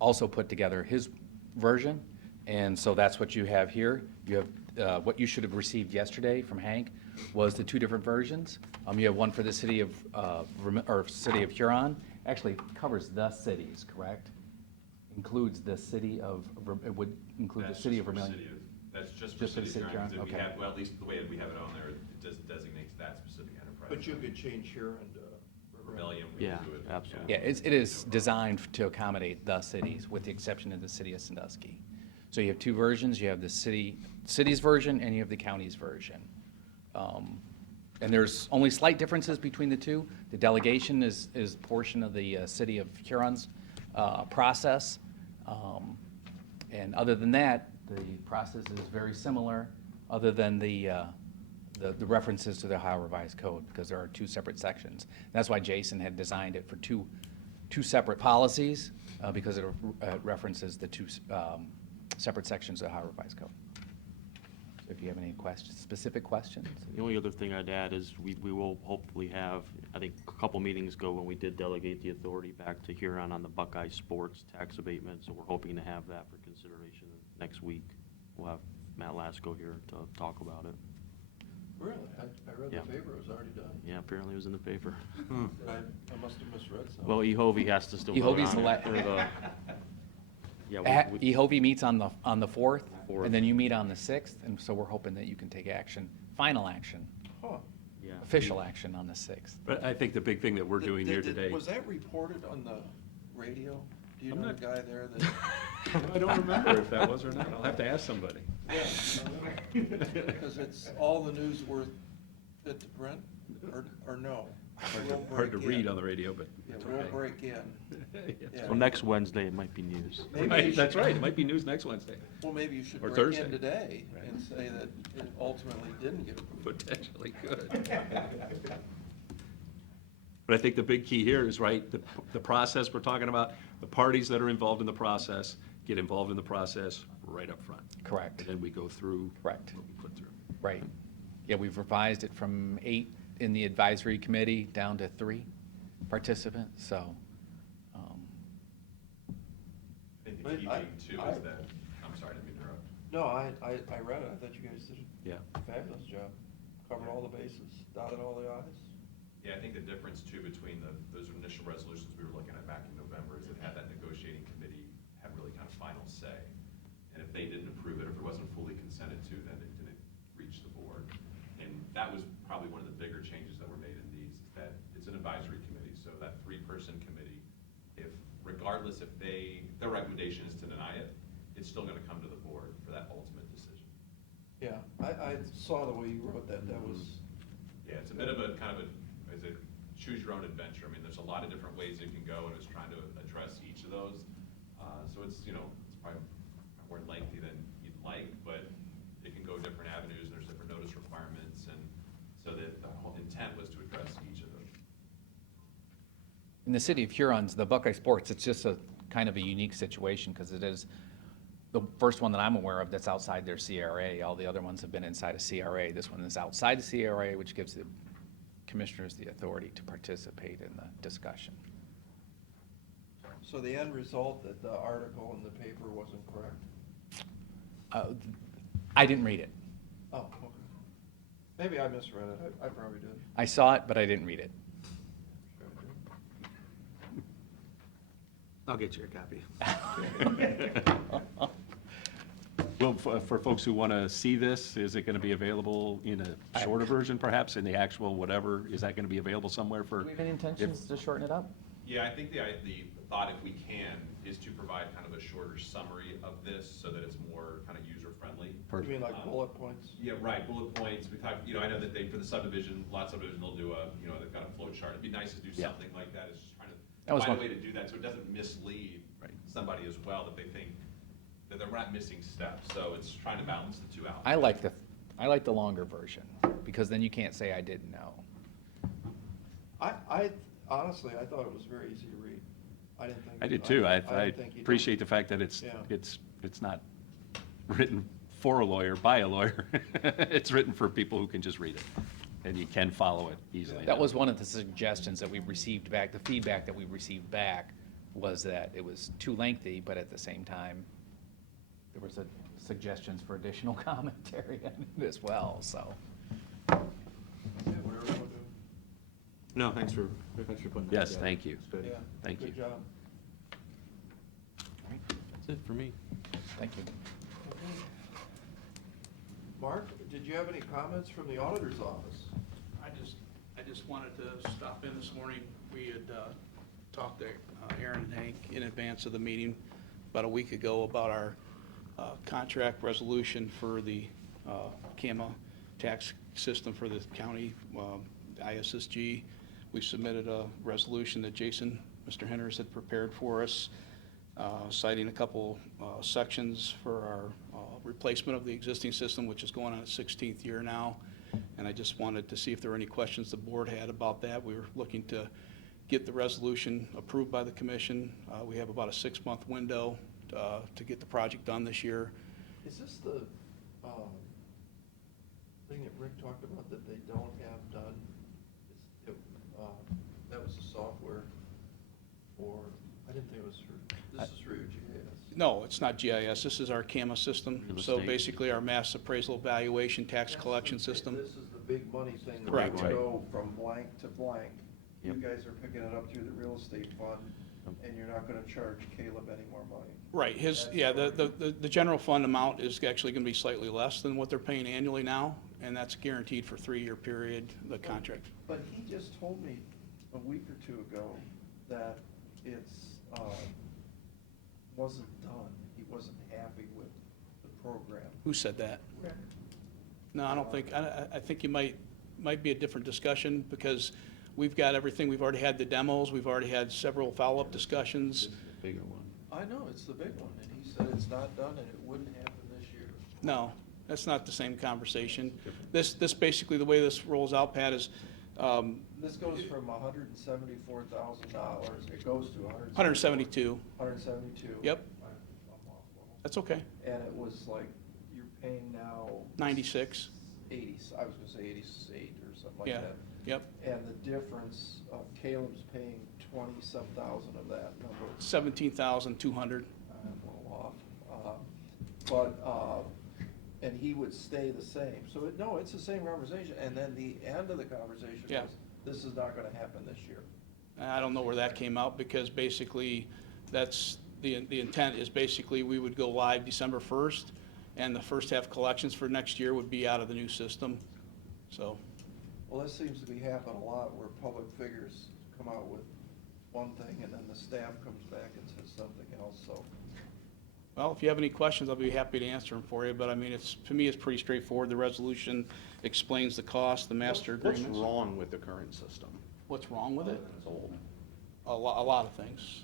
also put together his version. And so that's what you have here. You have, what you should have received yesterday from Hank was the two different versions. You have one for the city of, city of Huron. Actually covers the cities, correct? Includes the city of, it would include the city of Vermillion. That's just for Just for the city of city of Huron, 'cause Huron, if we okay. have, well, at least the way we have it on there, it just designates that specific enterprise. But you could change here and, Vermillion, we Yeah, can do it. absolutely. Yeah, it is designed to accommodate the cities, with the exception of the city of Sandusky. So you have two versions, you have the city's version and you have the county's version. And there's only slight differences between the two. The delegation is a portion of the city of Huron's process. And other than that, the process is very similar, other than the references to the Ohio Revised Code, because there are two separate sections. That's why Jason had designed it for two separate policies, because it references the two separate sections of the Ohio Revised Code. So if you have any questions, specific questions? The only other thing I'd add is we will hopefully have, I think a couple meetings ago when we did delegate the authority back to Huron on the Buckeye Sports tax abatement, so we're hoping to have that for consideration next week. We'll have Matt Lasko here to talk about it. Really? I read Yeah. the paper, it was already done. Yeah, apparently it was in the paper. I must have misread something. Well, EHOVE has to still vote EHOVE's on the it. la- or the- Yeah, EHOVE meets on the 4th, Fourth. and then you meet on the 6th, and so we're hoping that you can take action, final action, Huh. Yeah. official action on the 6th. But I think the big thing that we're doing here today. Was that reported on the radio? Do you I'm know not- the guy there that? I don't remember if that was or not. I'll have to ask somebody. Because it's all the news worth fit to print, or no? We'll Hard to break read in. on the radio, but. Yeah, that's we'll okay. break in. Yeah. Well, next Wednesday, it might be news. Maybe you Right, should- that's right. It might be news next Wednesday. Well, maybe you should Or break Thursday. in today Right. and say that it ultimately didn't get approved. Potentially could. But I think the big key here is, right, the process we're talking about, the parties that are involved in the process get involved in the process right up front. Correct. And then we go through. Correct. What we put through. Right. Yeah, we've revised it from 8 in the advisory committee down to 3 participants, so. I think the But key I- thing too I- is that, I'm sorry to interrupt. No, I read it. I thought you guys did Yeah. a fabulous job. Covered all the bases, dotted all the i's. Yeah, I think the difference too between those initial resolutions we were looking at back in November is it had that negotiating committee had really kind of final say. And if they didn't approve it, if it wasn't fully consented to, then it didn't reach the board. And that was probably one of the bigger changes that were made in these, is that it's an advisory committee, so that 3-person committee, if, regardless if their recommendation is to deny it, it's still gonna come to the board for that ultimate decision. Yeah, I saw the way you wrote that. That was, Yeah, it's a bit of a kind of is it choose your own adventure. I mean, there's a lot of different ways it can go, and it's trying to address each of those. So it's, it's probably more lengthy than you'd like, but it can go different avenues, and there's different notice requirements, and so that the whole intent was to address each of them. In the city of Huron's, the Buckeye Sports, it's just a kind of a unique situation because it is the first one that I'm aware of that's outside their CRA. All the other ones have been inside a CRA. This one is outside the CRA, which gives the commissioners the authority to participate in the discussion. so the end result that the article in the paper wasn't correct? I didn't read it. Oh, okay. Maybe I misread it. I probably did. I saw it, but I didn't read it. I'll get you a copy. Well, for folks who want to see this, is it going to be available in a shorter version perhaps, in the actual whatever? Is that going to be available somewhere for? Do we have any intentions to shorten it up? Yeah, I think the thought, if we can, is to provide kind of a shorter summary of this so that it's more kind of user-friendly. You mean like bullet points? Yeah, right, bullet points, we talked, I know that for the subdivision, lot of subdivision, they'll do they've got a flow chart. It'd be nice to do Yeah. something like that, it's just trying That was to find a one- way to do that, so it doesn't mislead Right. somebody as well, that they think that they're not missing steps, so it's trying to balance the two out. I like the longer version because then you can't say I didn't know. I honestly, I thought it was very easy to read. I didn't think. I did too. I didn't think you appreciate the fact that it's Yeah. not written for a lawyer, by a lawyer. It's written for people who can just read it, and you can follow it easily. That was one of the suggestions that we received back, the feedback that we received back was that it was too lengthy, but at the same time, there was suggestions for additional commentary on it as well, so. Yeah, whatever you want to do. No, thanks for putting that together. Yes, thank you. It's good. Yeah. Thank you. Good job. That's it for me. Thank you. Mark, did you have any comments from the auditor's office? I just wanted to stop in this morning. We had talked to Aaron and Hank in advance of the meeting about a week ago about our contract resolution for the CAMA tax system for the county, ISSG. We submitted a resolution that Jason, Mr. Henners, had prepared for us, citing a couple sections for our replacement of the existing system, which is going on its 16th year now. And I just wanted to see if there were any questions the board had about that. We were looking to get the resolution approved by the commission. We have about a 6-month window to get the project done this year. Is this the thing that Rick talked about that they don't have done? That was the software for, I didn't think it was for, this is for your GIS. No, it's not GIS. This is our CAMA system. Real So estate. basically our mass appraisal evaluation tax collection system. This is the big money thing that Correct. would go from blank to blank. You Yep. guys are picking it up through the real estate fund, and you're not gonna charge Caleb any more money. Right, the general fund amount is actually gonna be slightly less than what they're paying annually now. and that's guaranteed for 3-year period, the contract. But he just told me a week or two ago that it's, wasn't done. He wasn't happy with the program. Who said that? Rick. No, I don't think, I think you might be a different discussion, because we've got everything, we've already had the demos, we've already had several follow-up discussions. Bigger one. I know, it's the big one, and he said it's not done and it wouldn't happen this year. No, that's not the same conversation. This basically, the way this rolls out, Pat, is, This goes from $174,000, it goes to 172. 172. Yep. I'm off a little. That's okay. And it was like, you're paying now. 96. 80, I was gonna say 88 or something like Yeah, that. yep. And the difference, Caleb's paying 20-some thousand of that number. 17,200. I'm a little off. And he would stay the same. So, no, it's the same conversation. And then the end of the conversation Yeah. was, this is not gonna happen this year. I don't know where that came out, because basically, that's, the intent is basically we would go live December 1st, and the first half collections for next year would be out of the new system, so. Well, this seems to be happening a lot where public figures come out with one thing and then the staff comes back and says something else, so. Well, if you have any questions, I'll be happy to answer them for you, but I mean, to me, it's pretty straightforward. The resolution explains the cost, the master What's agreements. wrong with the current system? What's wrong with Other it? than it's old. A lot of things.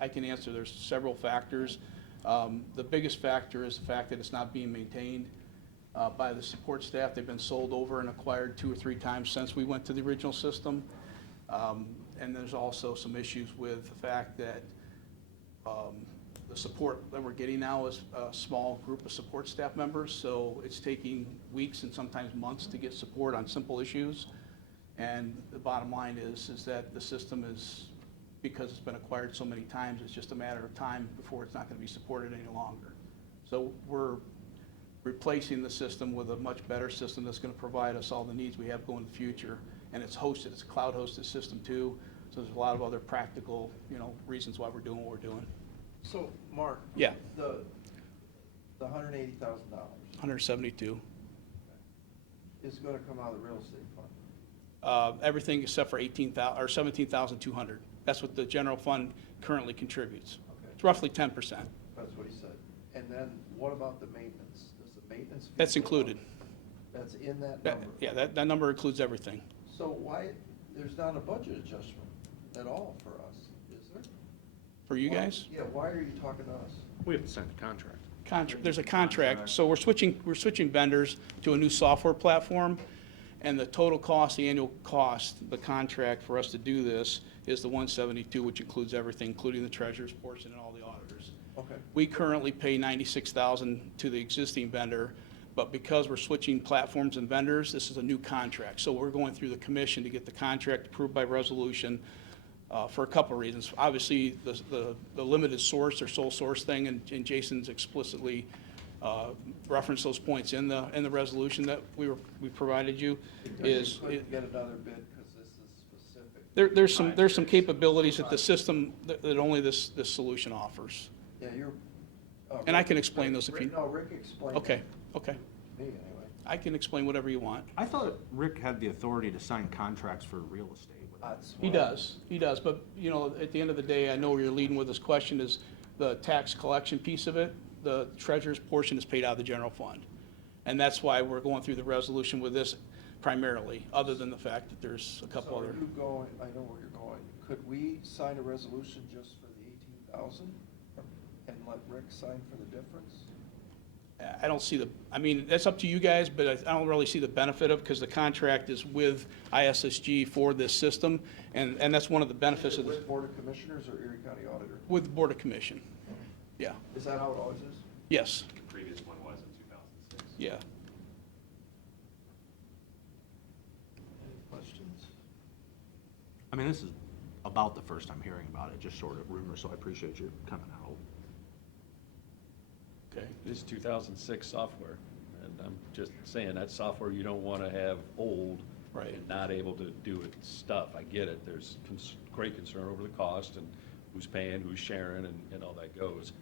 I can answer, there's several factors. The biggest factor is the fact that it's not being maintained by the support staff. They've been sold over and acquired 2 or 3 times since we went to the original system. And there's also some issues with the fact that the support that we're getting now is a small group of support staff members, so it's taking weeks and sometimes months to get support on simple issues. And the bottom line is that the system is, because it's been acquired so many times, it's just a matter of time before it's not gonna be supported any longer. So we're replacing the system with a much better system that's gonna provide us all the needs we have going in the future. And it's hosted, it's a cloud-hosted system too, so there's a lot of other practical, reasons why we're doing what we're doing. So, Mark. Yeah. The $180,000 172. is gonna come out of the real estate fund. Everything except for 17,200. That's what the general fund currently contributes. Okay. It's roughly 10%. That's what he said. And then what about the maintenance? Does the maintenance? fee That's go included. up? That's in that That- number? Yeah, that number includes everything. So why, there's not a budget adjustment at all for us, is there? For you Why- guys? Yeah, why are you talking to us? We have to sign a contract. There's a contract, so we're switching vendors to a new software platform, and the total cost, the annual cost, the contract for us to do this is the 172, which includes everything, including the treasurer's portion and all the auditors. Okay. We currently pay $96,000 to the existing vendor, but because we're switching platforms and vendors, this is a new contract. So we're going through the commission to get the contract approved by resolution for a couple of reasons. Obviously, the limited source or sole source thing, and Jason's explicitly referenced those points in the resolution that we provided you, is. You couldn't get another bid because this is specific. There's some capabilities that the system, that only this solution offers. Yeah, you're. And I can explain those if you. No, Rick explained. Okay, that okay. to Me, anyway. I can explain whatever you want. I thought Rick had the authority to sign contracts for real estate. That's He why- does, but, at the end of the day, I know where you're leading with this question is the tax collection piece of it. The treasurer's portion is paid out of the general fund. And that's why we're going through the resolution with this primarily, other than the fact that there's a couple So other. are you going, I know where you're going. Could we sign a resolution just for the 18,000 and let Rick sign for the difference? I don't see that's up to you guys, but I don't really see the benefit of, because the contract is with ISSG for this system, and that's one of the benefits of this, With Board of Commissioners or Erie County Auditor? with the Board of Commission. Yeah, Is that how it always is? yes, The previous one was in 2006. yeah. Any questions? I mean, this is about the first I'm hearing about it, just sort of rumor, so I appreciate you coming out. Okay. This is 2006 software, and I'm just saying, that's software you don't want to have old Right. and not able to do its stuff. I get it, there's great concern over the cost and who's paying, who's sharing, and all that goes.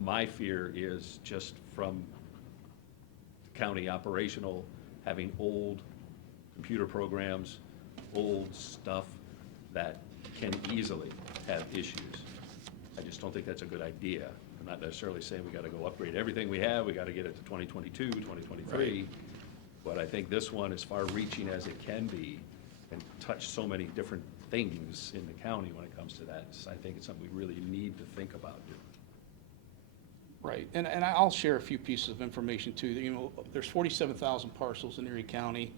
My fear is just from county operational, having old computer programs, old stuff that can easily have issues. I just don't think that's a good idea. I'm not necessarily saying we gotta go upgrade everything we have, we gotta get it to 2022, 2023. But I think this one, as far reaching as it can be, and touch so many different things in the county when it comes to that, I think it's something we really need to think about doing. Right, and I'll share a few pieces of information too. You know, there's 47,000 parcels in Erie County.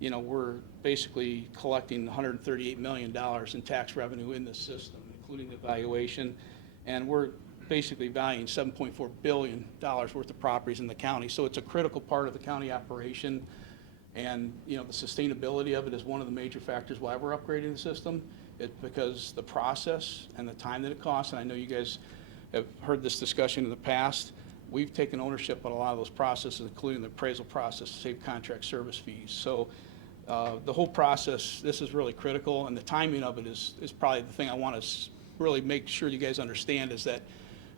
You know, we're basically collecting $138 million in tax revenue in the system, including the valuation. And we're basically valuing $7.4 billion worth of properties in the county. So it's a critical part of the county operation. And, you know, the sustainability of it is one of the major factors why we're upgrading the system. It's because the process and the time that it costs, and I know you guys have heard this discussion in the past, we've taken ownership on a lot of those processes, including the appraisal process to save contract service fees. So the whole process, this is really critical, and the timing of it is probably the thing I want to really make sure you guys understand, is that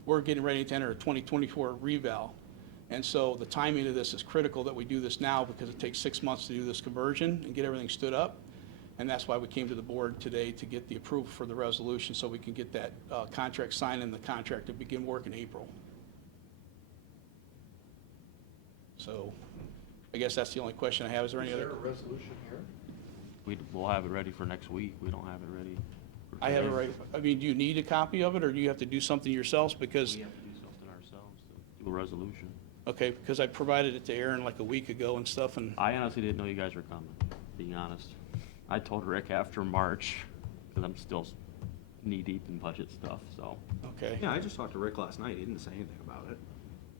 we're getting ready to enter a 2024 reval. And so the timing of this is critical that we do this now, because it takes 6 months to do this conversion and get everything stood up. And that's why we came to the board today to get the approval for the resolution, so we can get that contract signed and the contract to begin work in April. So I guess that's the only question I have. Is there any Is other? there a resolution here? We'll have it ready for next week. We don't have it ready. I have it right. I mean, do you need a copy of it, or do you have to do something yourselves? Because, We have to do something ourselves to do a resolution. okay, because I provided it to Aaron like a week ago and stuff, and, I honestly didn't know you guys were coming, being honest. I told Rick after March, because I'm still knee-deep in budget stuff, so. okay. Yeah, I just talked to Rick last night. He didn't say anything about it.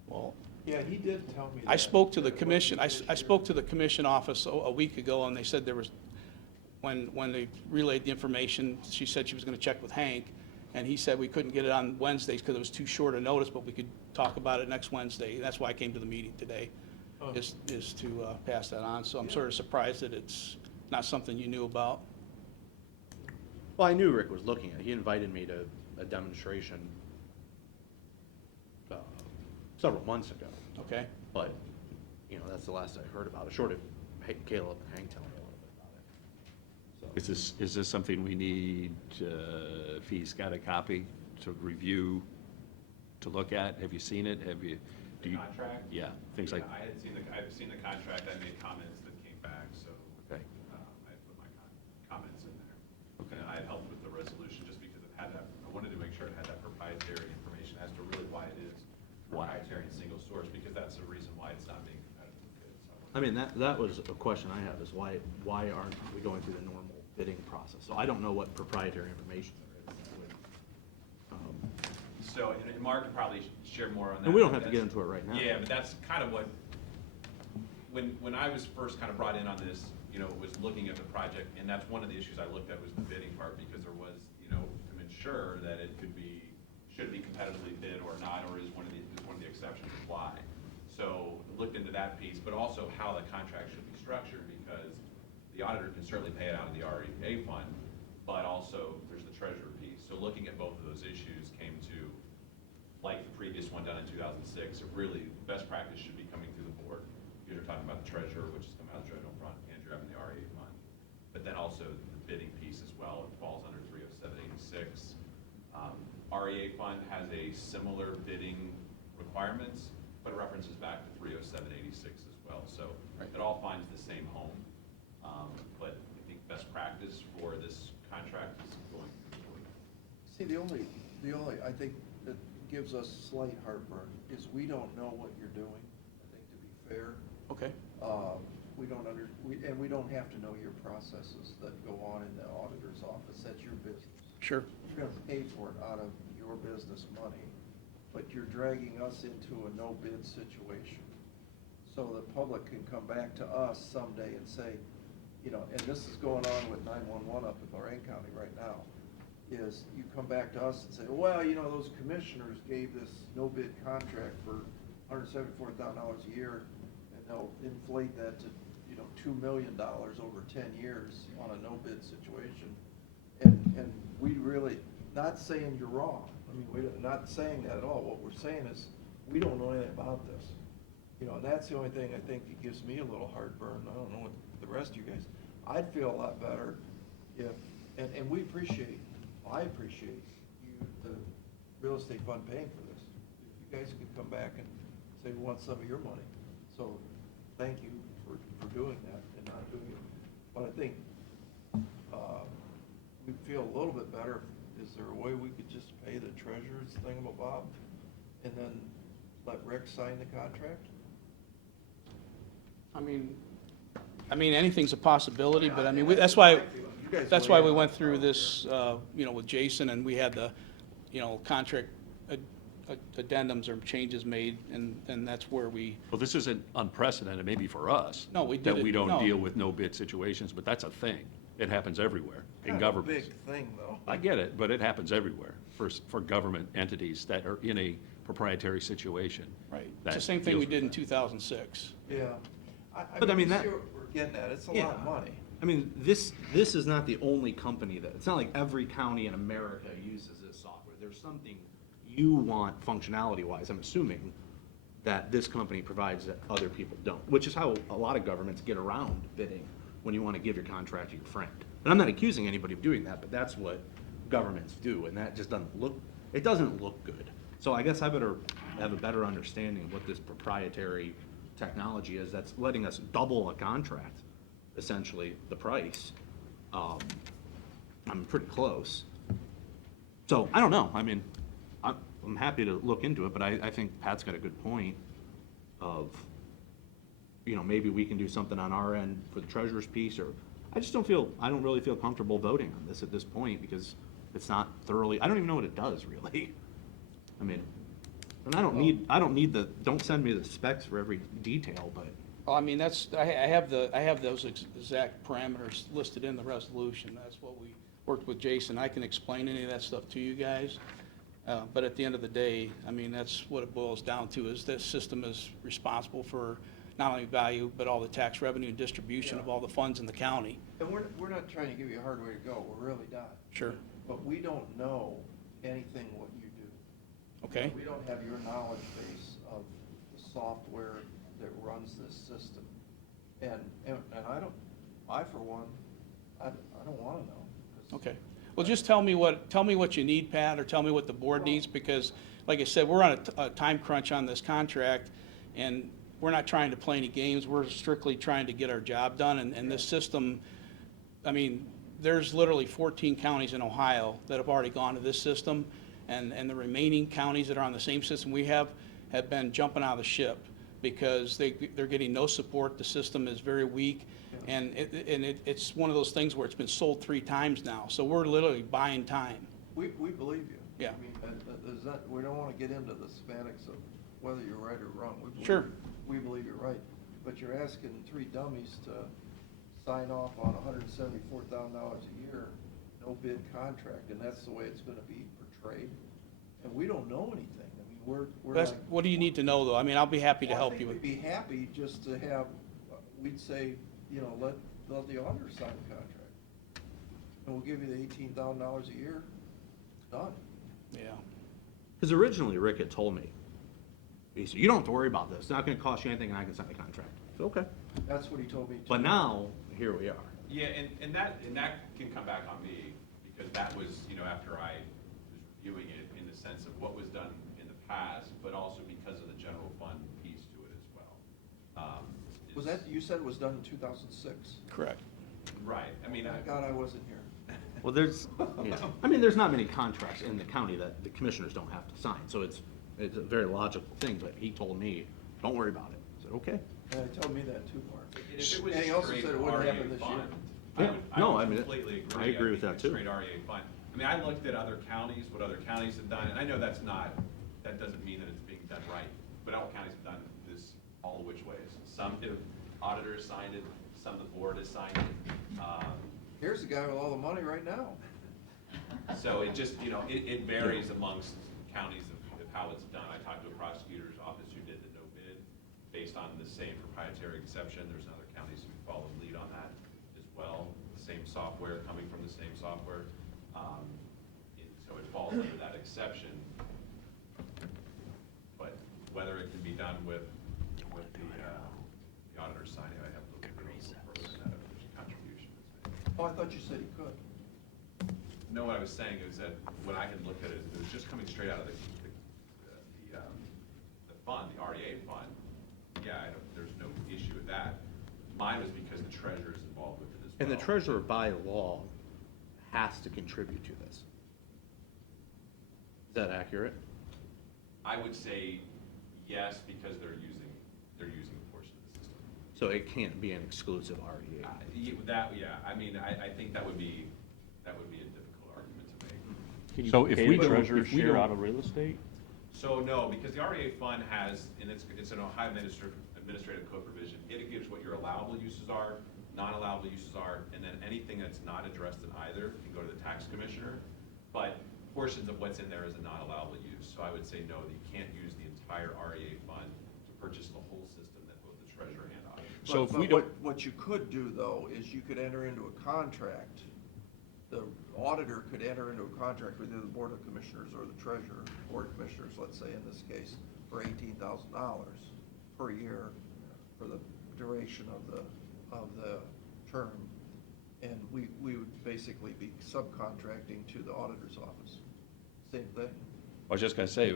Well, Yeah, he did tell me that. I spoke to the commission, I spoke to the commission office a week ago, and they said there was, when they relayed the information, she said she was gonna check with Hank, and he said we couldn't get it on Wednesdays because it was too short a notice, but we could talk about it next Wednesday. That's why I came to the meeting today, is to pass that on. So I'm sort of surprised that it's not something you knew about. Well, I knew Rick was looking at it. He invited me to a demonstration several months ago. Okay? But, you know, that's the last I heard about it, short of Caleb and Hank telling me a little bit about it. So. Is this something we need, if he's got a copy to review, to look at? Have you seen it? Have you? Do you? Contract? Yeah, things like, I've seen the contract, I made comments that came back, so. okay. I put my comments in there. Okay. And I had helped with the resolution just because it had that, I wanted to make sure it had that proprietary information as to really why it is Why? proprietary and single source, because that's the reason why it's not being competitive bid. So I mean, that was a question I have, is why aren't we going through the normal bidding process? So I don't know what proprietary information there is. So, and Mark can probably share more on that. And we don't have to get into it right now. Yeah, but that's kind of what, when I was first kind of brought in on this, you know, was looking at the project, and that's one of the issues I looked at was the bidding part, because there was, you know, to ensure that it could be, should it be competitively bid or not, or is one of the exceptions apply? So looked into that piece, but also how the contract should be structured, because the auditor can certainly pay it out of the REA fund, but also there's the treasurer piece. So looking at both of those issues came to, like the previous one done in 2006, really, best practice should be coming through the board. You're talking about the treasurer, which is coming out of the general fund, and you're having the REA fund. But then also the bidding piece as well, it falls under 30786. REA fund has a similar bidding requirements, but it references back to 30786 as well. So it all finds the same home. But I think best practice for this contract is going through the board. See, the only, I think that gives us slight heartburn is we don't know what you're doing, I think, to be fair. Okay. We don't and we don't have to know your processes that go on in the auditor's office. That's your business. Sure. You're gonna pay for it out of your business money, but you're dragging us into a no-bid situation. So the public can come back to us someday and say, you know, and this is going on with 911 up in Lorraine County right now, is you come back to us and say, well, you know, those commissioners gave this no-bid contract for $174,000 a year, and they'll inflate that to, you know, $2 million over 10 years on a no-bid situation. And we really, not saying you're wrong, I mean, we're not saying that at all. What we're saying is, we don't know anything about this. You know, and that's the only thing I think that gives me a little heartburn. I don't know what the rest of you guys, I'd feel a lot better if, and we appreciate, I appreciate you, the real estate fund paying for this. If you guys could come back and say, we want some of your money. So, thank you for doing that and not doing it. But I think, we'd feel a little bit better. Is there a way we could just pay the treasurer's thingamabob and then let Rick sign the contract? I mean, anything's a possibility, but I mean, that's why we went through this, you know, with Jason, and we had the, you know, contract addendums or changes made, and that's where we, Well, this isn't unprecedented, maybe for us. No, we did That it- we don't no. deal with no-bid situations, but that's a thing. It happens everywhere in Kind of a governments. big thing, though. I get it, but it happens everywhere for government entities that are in a proprietary situation. right. It's that the same thing we deals did in with 2006. Yeah. But I mean, you that- see what we're getting at, it's a Yeah. lot of money. I mean, this is not the only company that, it's not like every county in America uses this software. There's something you want functionality-wise, I'm assuming, that this company provides that other people don't, which is how a lot of governments get around bidding when you want to give your contract to your friend. And I'm not accusing anybody of doing that, but that's what governments do, and that just doesn't look, it doesn't look good. So I guess I better have a better understanding of what this proprietary technology is that's letting us double a contract, essentially, the price. I'm pretty close. So, I don't know, I mean, I'm happy to look into it, but I think Pat's got a good point of, you know, maybe we can do something on our end for the treasurer's piece, or, I don't really feel comfortable voting on this at this point, because it's not thoroughly, I don't even know what it does, really. I mean, and I don't need don't send me the specs for every detail, but. Well, I mean, I have those exact parameters listed in the resolution. That's what we worked with Jason. I can explain any of that stuff to you guys. But at the end of the day, I mean, that's what it boils down to, is this system is responsible for not only value, but all the tax revenue and distribution of all the funds in the county. And we're not trying to give you a hard way to go, we're really not. Sure. But we don't know anything what you do. Okay? We don't have your knowledge base of the software that runs this system. And I for one, I don't wanna know. 'Cause Okay. Well, just tell me what you need, Pat, or tell me what the board needs, because, like I said, we're on a time crunch on this contract, and we're not trying to play any games. We're strictly trying to get our job done, and this system, I mean, there's literally 14 counties in Ohio that have already gone to this system, and the remaining counties that are on the same system we have been jumping out of the ship because they're getting no support. The system is very weak, and it's one of those things where it's been sold 3 times now, so we're literally buying time. We believe you. Yeah. I mean, we don't wanna get into the semantics of whether you're right or wrong. Sure. We believe you're right, but you're asking 3 dummies to sign off on $174,000 a year, no bid contract, and that's the way it's gonna be portrayed. And we don't know anything. I mean, we're like. What do you need to know, though? I mean, I'll be happy to Well, help you I with. think we'd be happy just to have, we'd say, you know, let the auditor sign the contract. And we'll give you the $18,000 a year, done. Yeah. Because originally Rick had told me, he said, you don't have to worry about this, it's not gonna cost you anything, and I can sign the contract. I said, okay. That's what he told me too. But now, here we are. Yeah, and that can come back on me, because that was, you know, after I was reviewing it in the sense of what was done in the past, but also because of the general fund piece to it as well. Was that, you said it was done in 2006? Correct. Right, I mean, Thank God I wasn't here. Well, there's not many contracts in the county that the commissioners don't have to sign, so it's a very logical thing, but he told me, don't worry about it. I said, okay. And he told me that too, Mark. and if it was And he a also straight said it wouldn't REA happen this year. fund, Yeah, no, I mean, completely agree. I agree with think that a too. Straight REA fund. I mean, I looked at other counties, what other counties have done, and I know that doesn't mean that it's being done right, but all counties have done this all which ways. Some have, auditors signed it, some the board has signed it. Here's the guy with all the money right now. So it just, you know, it varies amongst counties of how it's done. I talked to a prosecutor's office who did the no bid based on the same proprietary exception. There's other counties who followed lead on that as well. The same software, coming from the same software. So it falls under that exception. But whether it can be done with Oh, I thought you said he could. No, what I was saying is that what I had looked at it was just coming straight out of the fund, the REA fund. Yeah, there's no issue with that. Mine was because the treasurer is involved with it as well. And the treasurer by law has to contribute to this. Is that accurate? I would say yes, because they're using a portion of the system. So it can't be an exclusive RDA. I mean, I think that would be a difficult argument to make. Can you so if we don't, out of real estate? So no, because the REA fund has, and it's an Ohio administrative code provision, it gives what your allowable uses are, non-allowable uses are, and then anything that's not addressed in either can go to the tax commissioner. But portions of what's in there is a non-allowable use. So I would say no, you can't use the entire REA fund to purchase the whole system that both the treasurer and auditor. So if we But don't, what you could do, though, is you could enter into a contract. The auditor could enter into a contract with either the Board of Commissioners or the treasurer, Board of Commissioners, let's say in this case, for $18,000 per year for the duration of the term. And we would basically be subcontracting to the auditor's office. Same thing. I was just gonna say,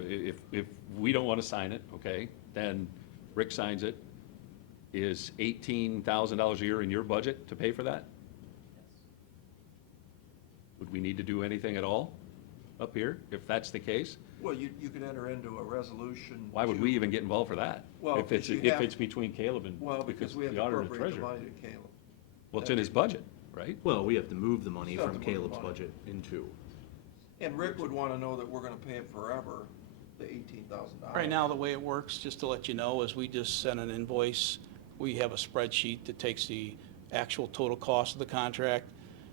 if we don't wanna sign it, okay, then Rick signs it. Is $18,000 a year in your budget to pay for that? Would we need to do anything at all up here, if that's the case? Well, you could enter into a resolution. Why would we even get involved for that? Well, If it's, because you have- if it's between Caleb and, Well, because because we have the to auditor and appropriate the treasurer. money to Caleb. Well, it's in his budget, right? Well, we have to move the money Still have from to move the Caleb's money. budget into. And Rick would want to know that we're going to pay it forever, the $18,000. Right now, the way it works, just to let you know, is we just send an invoice. We have a spreadsheet that takes the actual total cost of the contract,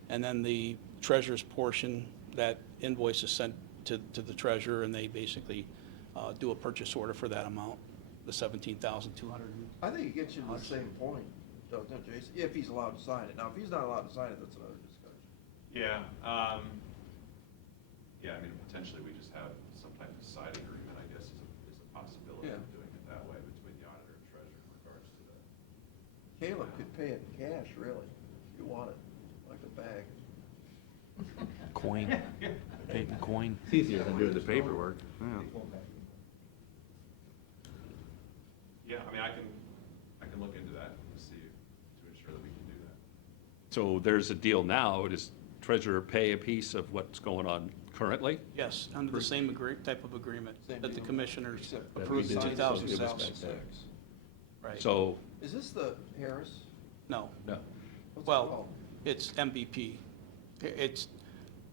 and then the treasurer's portion, that invoice is sent to the treasurer, and they basically do a purchase order for that amount, the $17,200. I think it gets you to the same point, doesn't it, Jason? If he's allowed to sign it. Now, if he's not allowed to sign it, that's another discussion. Yeah, I mean, potentially we just have some type of side agreement, I guess, is a possibility Yeah. of doing it that way between the auditor and treasurer in regards to that. Caleb could pay it in cash, really, if you want it, like a bag. Coin, paper coin. It's easier than doing the paperwork. Yeah. Yeah, I mean, I can look into that and see, to ensure that we can do that. So there's a deal now, does treasurer pay a piece of what's going on currently? Yes, under the same type of agreement Same that the deal. commissioners Except approved in we did 2006. 2006. Right. So, Is this the Harris? No. no, What's it Well, called? it's MVP.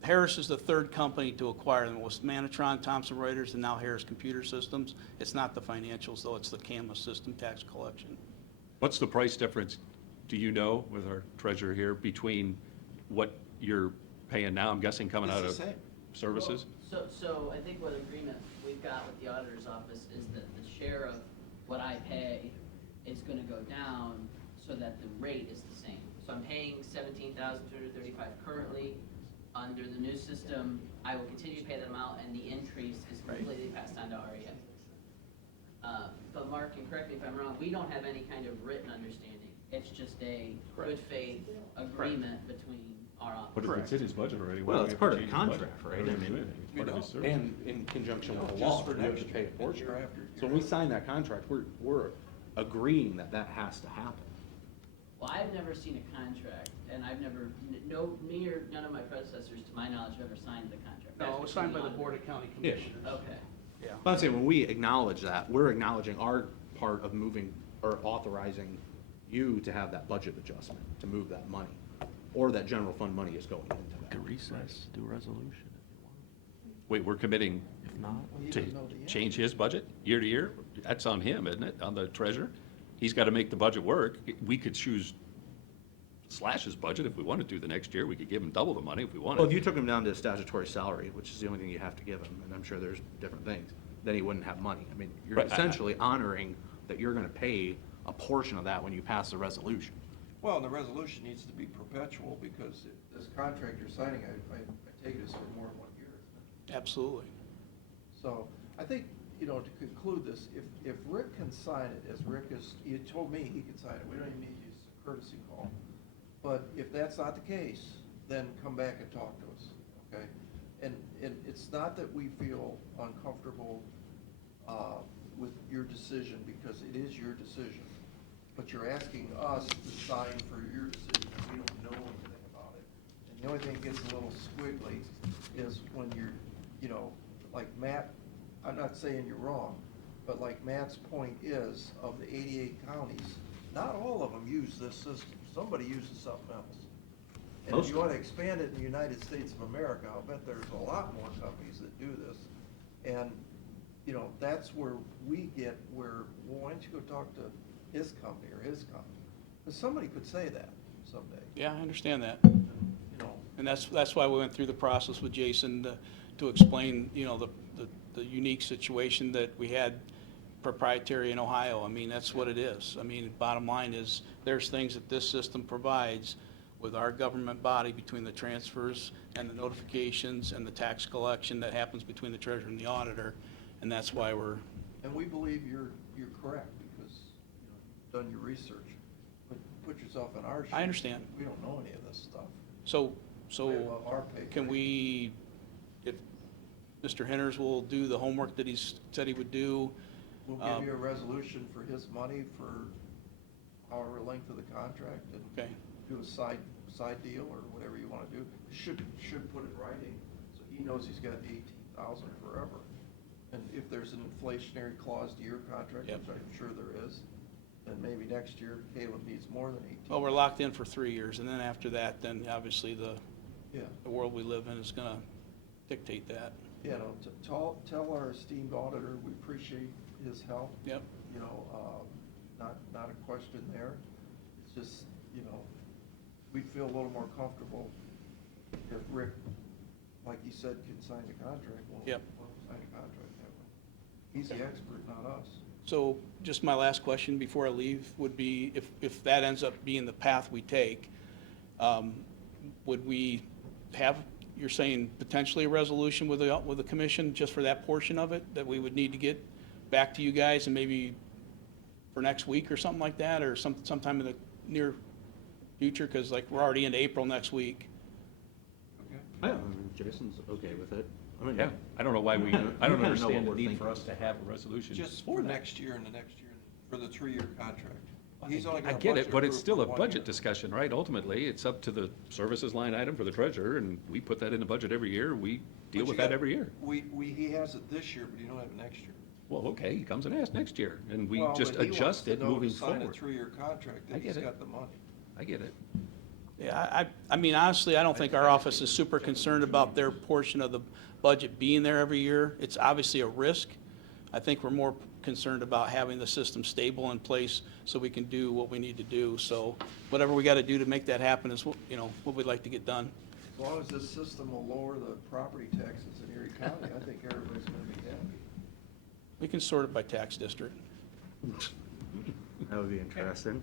Harris is the third company to acquire them. It was Manatron, Thomson Reuters, and now Harris Computer Systems. It's not the financials, though, it's the CAMA system tax collection. what's the price difference, do you know, with our treasurer here, between what you're paying now, I'm guessing coming It's out the of same. services? So I think what agreement we've got with the auditor's office is that the share of what I pay is gonna go down so that the rate is the same. So I'm paying $17,235 currently. Under the new system, I will continue to pay that amount, and the increase is completely passed on to REA. But Mark, and correct me if I'm wrong, we don't have any kind of written understanding. It's just a good faith agreement between our office. But if it's in his budget already. why Well, do we it's have part to of the change budget? contract, right? Why do we I do mean, anything? It's part of his service. And in conjunction with the Just law, for we have next to pay a year, portion. year after So when we sign that contract, we're agreeing that that has to happen. Well, I've never seen a contract, and I've never, me or none of my predecessors, to my knowledge, have ever signed the contract. No, That's it was signed by the between Board of County Yeah. Commissioners. Okay. Yeah. But I'm saying, when we acknowledge that, we're acknowledging our part of moving, or authorizing you to have that budget adjustment, to move that money, or that general fund money is going into that. Recess, do a resolution Wait, we're committing if not. Well, you to don't know the answer. change his budget year to year? That's on him, isn't it, on the treasurer? He's got to make the budget work. We could choose slash his budget if we wanted to the next year. We could give him double the money if we wanted. Well, if you took him down to a statutory salary, which is the only thing you have to give him, and I'm sure there's different things, then he wouldn't have money. I mean, you're Right, essentially honoring that you're gonna pay a portion of that when you pass the resolution. Well, and the resolution needs to be perpetual, because this contract you're signing, I take it is for more than 1 year. isn't it? Absolutely. So, I think, to conclude this, if Rick can sign it, as Rick is, you told me he could sign it, we don't even need to use a courtesy call. But if that's not the case, then come back and talk to us, okay? And it's not that we feel uncomfortable with your decision, because it is your decision. But you're asking us to sign for your decision, and we don't know anything about it. And the only thing that gets a little squiggly is when you're, you know, like Matt, I'm not saying you're wrong, but like Matt's point is, of the 88 counties, not all of them use this system. Somebody uses something else. And if you want to expand it in the United States of America, I'll bet there's a lot more companies that do this. And, you know, that's where we get where, well, why don't you go talk to his company or his company? Because somebody could say that someday, Yeah, I understand that. you know. And that's why we went through the process with Jason to explain, you know, the unique situation that we had proprietary in Ohio. I mean, that's what it is. I mean, bottom line is, there's things that this system provides with our government body, between the transfers and the notifications and the tax collection that happens between the treasurer and the auditor, and that's why we're. And we believe you're correct, because, you know, you've done your research. But put yourself in our shoes. I understand. We don't know any of this stuff. So, Way above our pay can grade. we, if Mr. Henners will do the homework that he's said he would do. We'll give you a resolution for his money for however length of the contract, and Okay. do a side deal or whatever you wanna do. Should put it in writing, so he knows he's got 18,000 forever. And if there's an inflationary clause to your contract, Yep. which I'm sure there is, then maybe next year Caleb needs more than 18. Well, we're locked in for 3 years, and then after that, then obviously the Yeah, world we live in is gonna dictate that. you know, tell our esteemed auditor, we appreciate his help. Yep. You know, not a question there. It's just, you know, we'd feel a little more comfortable if Rick, like you said, can sign the contract. Well, Yep. we'll sign a contract that way. He's the expert, not us. So just my last question before I leave would be, if that ends up being the path we take, would we have, you're saying potentially a resolution with the commission just for that portion of it, that we would need to get back to you guys, and maybe for next week or something like that, or sometime in the near future? Because like, we're already into April next week. I mean, Jason's okay with it. I mean, Yeah, I don't know why we, I You don't kinda know understand the what we're need for thinking. us to have a resolution. Just for next year and the next year, for the 3-year contract. He's only got I a get budget it, but it's approved still for a 1 budget year. discussion, right? Ultimately, it's up to the services line item for the treasurer, and we put that in the budget every year. We deal But with you that got- every year. He has it this year, but you don't have it next year. Well, okay, he comes and asks next year, and we Well, just but he wants adjust to it know to moving sign forward. a 3-year contract, I that get he's it. got the money. I get it. Yeah, I mean, honestly, I don't think our office is super concerned about their portion of the budget being there every year. It's obviously a risk. I think we're more concerned about having the system stable in place so we can do what we need to do. So whatever we got to do to make that happen is, you know, what we'd like to get done. As long as this system will lower the property taxes in Erie County, I think everybody's gonna be happy. We can sort it by tax district. That would be interesting.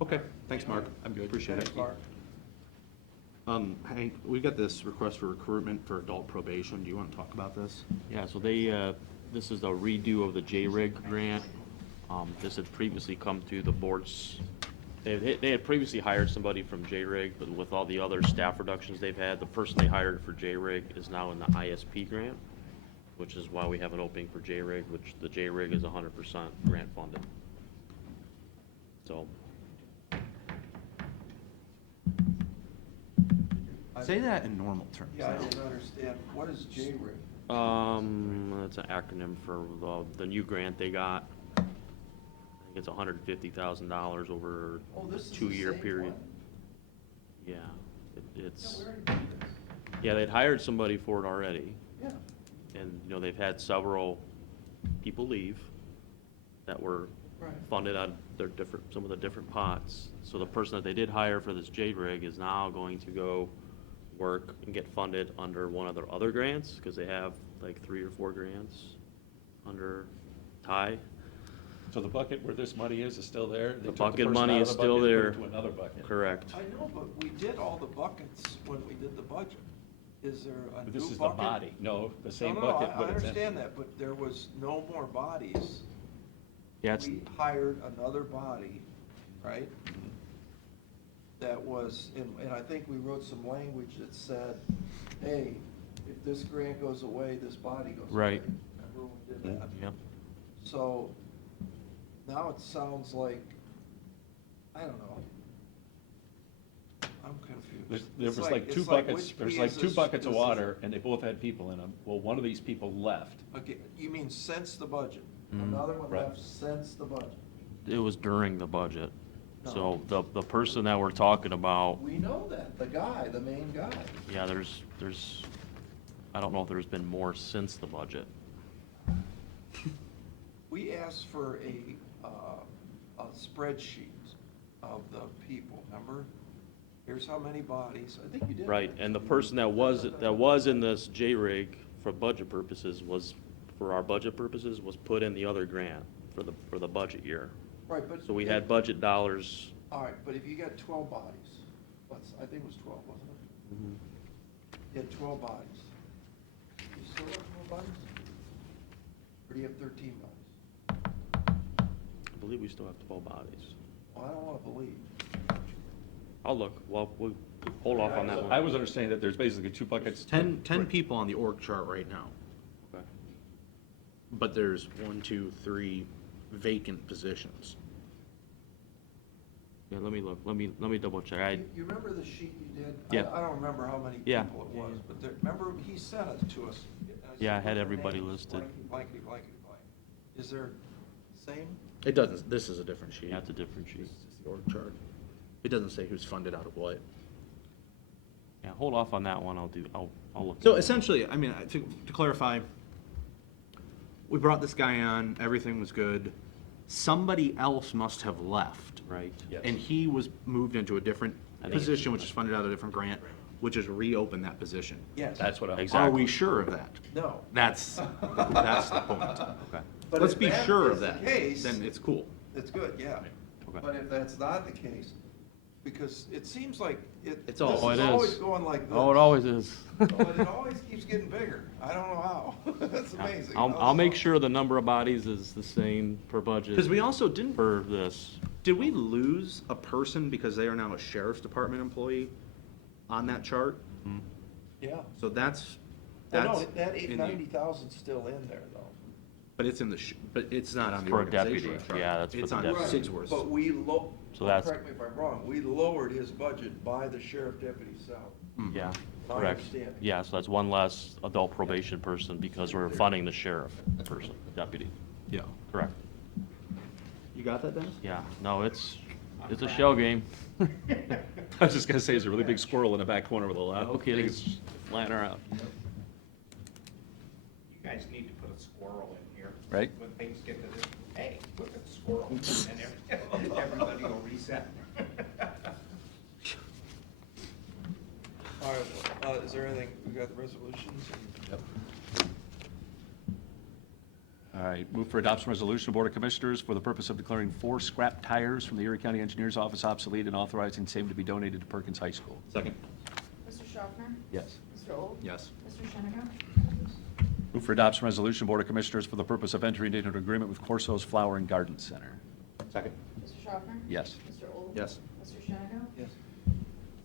Okay, thanks, Mark. I'm good. Appreciate it. Thanks, Mark. Hank, we got this request for recruitment for adult probation. Do you want to talk about this? Yeah, so this is a redo of the J-Rig grant. This had previously come to the boards. They had previously hired somebody from J-Rig, but with all the other staff reductions they've had, the person they hired for J-Rig is now in the ISP grant, which is why we have an opening for J-Rig, which the J-Rig is 100% grant funded. So, Say that in normal terms. Yeah, I didn't understand, what is J-Rig? that's an acronym for the new grant they got. I think it's $150,000 over Oh, this is a the 2-year same period. one? Yeah, Yeah, it's, we already did this. yeah, they'd hired somebody for it already, Yeah. and, you know, they've had several people leave that were Right. funded out of some of the different pots. So the person that they did hire for this J-Rig is now going to go work and get funded under one of their other grants, because they have like 3 or 4 grants under TIE. So the bucket where this money is still there? They The took bucket person money out of is the still bucket, put it there. to another bucket. Correct. I know, but we did all the buckets when we did the budget. Is there a new bucket? But this is the body. No, the same No, bucket, I but it's empty. understand that, but there was no more bodies. Yeah, it's, We hired another body right? That was, and I think we wrote some language that said, hey, if this grant goes away, this body goes away. Right. Remember when we did that? Yep. So now it sounds like, I don't know. I'm confused. There It's was like two it's like buckets, which there's P like is two this- buckets of this is- water, and they both had people in them. Well, one of these people left. Okay, you mean since the budget? Mhm. Another one Right. left since the budget? It was during the budget. No. So the person that we're talking about, We know that, the guy, the main guy. yeah, there's, I don't know if there's been more since the budget. We asked for a spreadsheet of the people, remember? Here's how many bodies, I think you did. Right, and the person that was in this J-rig for budget purposes was, for our budget purposes, was put in the other grant for the budget year. Right, but. So we had budget dollars. All right, but if you got 12 bodies, I think it was 12, wasn't it? You had 12 bodies. You still have 12 bodies? Or do you have 13 bodies? I believe we still have 12 bodies. Well, I don't want to believe. I'll look, well, we'll hold off on that one. I was understanding that there's basically two buckets. 10 people on the org chart right now. Okay. But there's 1, 2, 3 vacant positions. Yeah, let me look, let me double check. You remember the sheet you did? Yeah. I don't remember how many Yeah. people it was, but remember, he sent it to us. And I said, Yeah, I had "What's the everybody names?" listed. Blankety, blankety, blank. Is there same? It doesn't, this is a different sheet. That's a different sheet. This is the org chart. It doesn't say who's funded out of what. Yeah, hold off on that one, I'll look. So essentially, I mean, to clarify, we brought this guy on, everything was good. Somebody else must have left. Right. Yes. And he was moved into a different I think- position, which is funded out of a different grant, which is reopen that position. Yes. That's what I. Exactly. Are we sure of that? No. That's the point. Okay. But Let's if be that sure is of the that, case- then it's cool. It's good, yeah. Okay. But if that's not the case, because it seems like It's all- this Oh, it is is. always going like this. Oh, it always is. But it always keeps getting bigger. I don't know how. That's amazing. I'll make sure the number of bodies is the same per budget. Because we also didn't, For this. did we lose a person because they are now a sheriff's department employee on that chart? Yeah. So that's, Well, no, that's, that in the- 90,000's still in there, though. but it's in the, but it's not on the For a organizational deputy. chart. Yeah, that's for It's the on deputy. Sigsworth's. But we So that's- correct me if I'm wrong, we lowered his budget by the sheriff deputy salary. Yeah, My correct. understanding. Yeah, so that's one less adult probation person because we're funding the sheriff person, deputy. Yeah. Correct. You got that, Dennis? Yeah, no, it's a shell game. I was just gonna say, there's a really big squirrel in the back corner with a lot No of kidding. things flying around. You guys need to put a squirrel in here. Right. When things get to this, hey, look at the squirrel, and everybody will reset. All right, is there anything, we got the resolutions? All right, move for adoption resolution of Board of Commissioners for the purpose of declaring 4 scrap tires from the Erie County Engineers Office obsolete and authorizing same to be donated to Perkins High School. Second. Mr. Schaffner? Yes. Mr. Old? Yes. Mr. Shennick? Move for adoption resolution, Board of Commissioners, for the purpose of entering into an agreement with Corso's Flower and Garden Center. Second. Mr. Schaffner? Yes. Mr. Old? Yes. Mr. Shennick? Yes.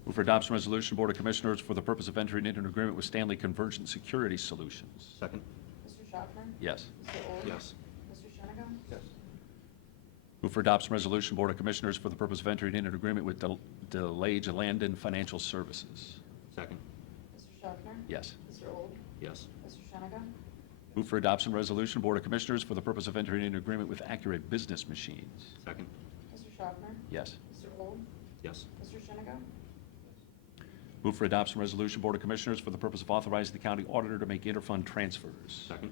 Move for adoption resolution, Board of Commissioners, for the purpose of entering into an agreement with Stanley Convergent Security Solutions. Second. Mr. Schaffner? Yes. Mr. Old? Yes. Mr. Shennick? Yes. Move for adoption resolution, Board of Commissioners, for the purpose of entering into an agreement with DeLage Landon Financial Services. Second. Mr. Schaffner? Yes. Mr. Old? Yes. Mr. Shennick? Move for adoption resolution, Board of Commissioners, for the purpose of entering into an agreement with Accurate Business Machines. Second. Mr. Schaffner? Yes. Mr. Old? Yes. Mr. Shennick? Move for adoption resolution, Board of Commissioners, for the purpose of authorizing the county auditor to make interfund transfers. Second.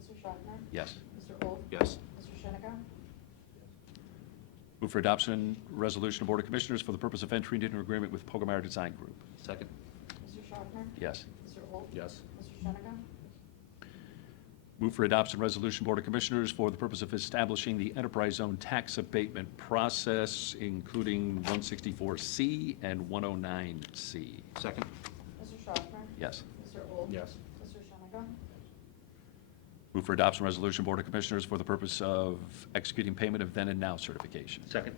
Mr. Schaffner? Yes. Mr. Old? Yes. Mr. Shennick? Move for adoption resolution, Board of Commissioners, for the purpose of entering into an agreement with Pogemeyer Design Group. Second. Mr. Schaffner? Yes. Mr. Old? Yes. Mr. Shennick? Move for adoption resolution, Board of Commissioners, for the purpose of establishing the enterprise zone tax abatement process, including 164C and 109C. Second. Mr. Schaffner? Yes. Mr. Old? Yes. Mr. Shennick? Move for adoption resolution, Board of Commissioners, for the purpose of executing payment of then and now certification. Second.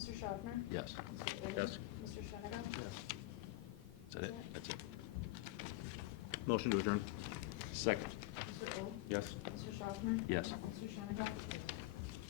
Mr. Schaffner? Yes. Mr. Erie? Yes. Mr. Shenna? Is that it? That's it. Motion to adjourn. Second. Mr. O? Yes. Mr. Schaffner? Yes. Mr. Shenna?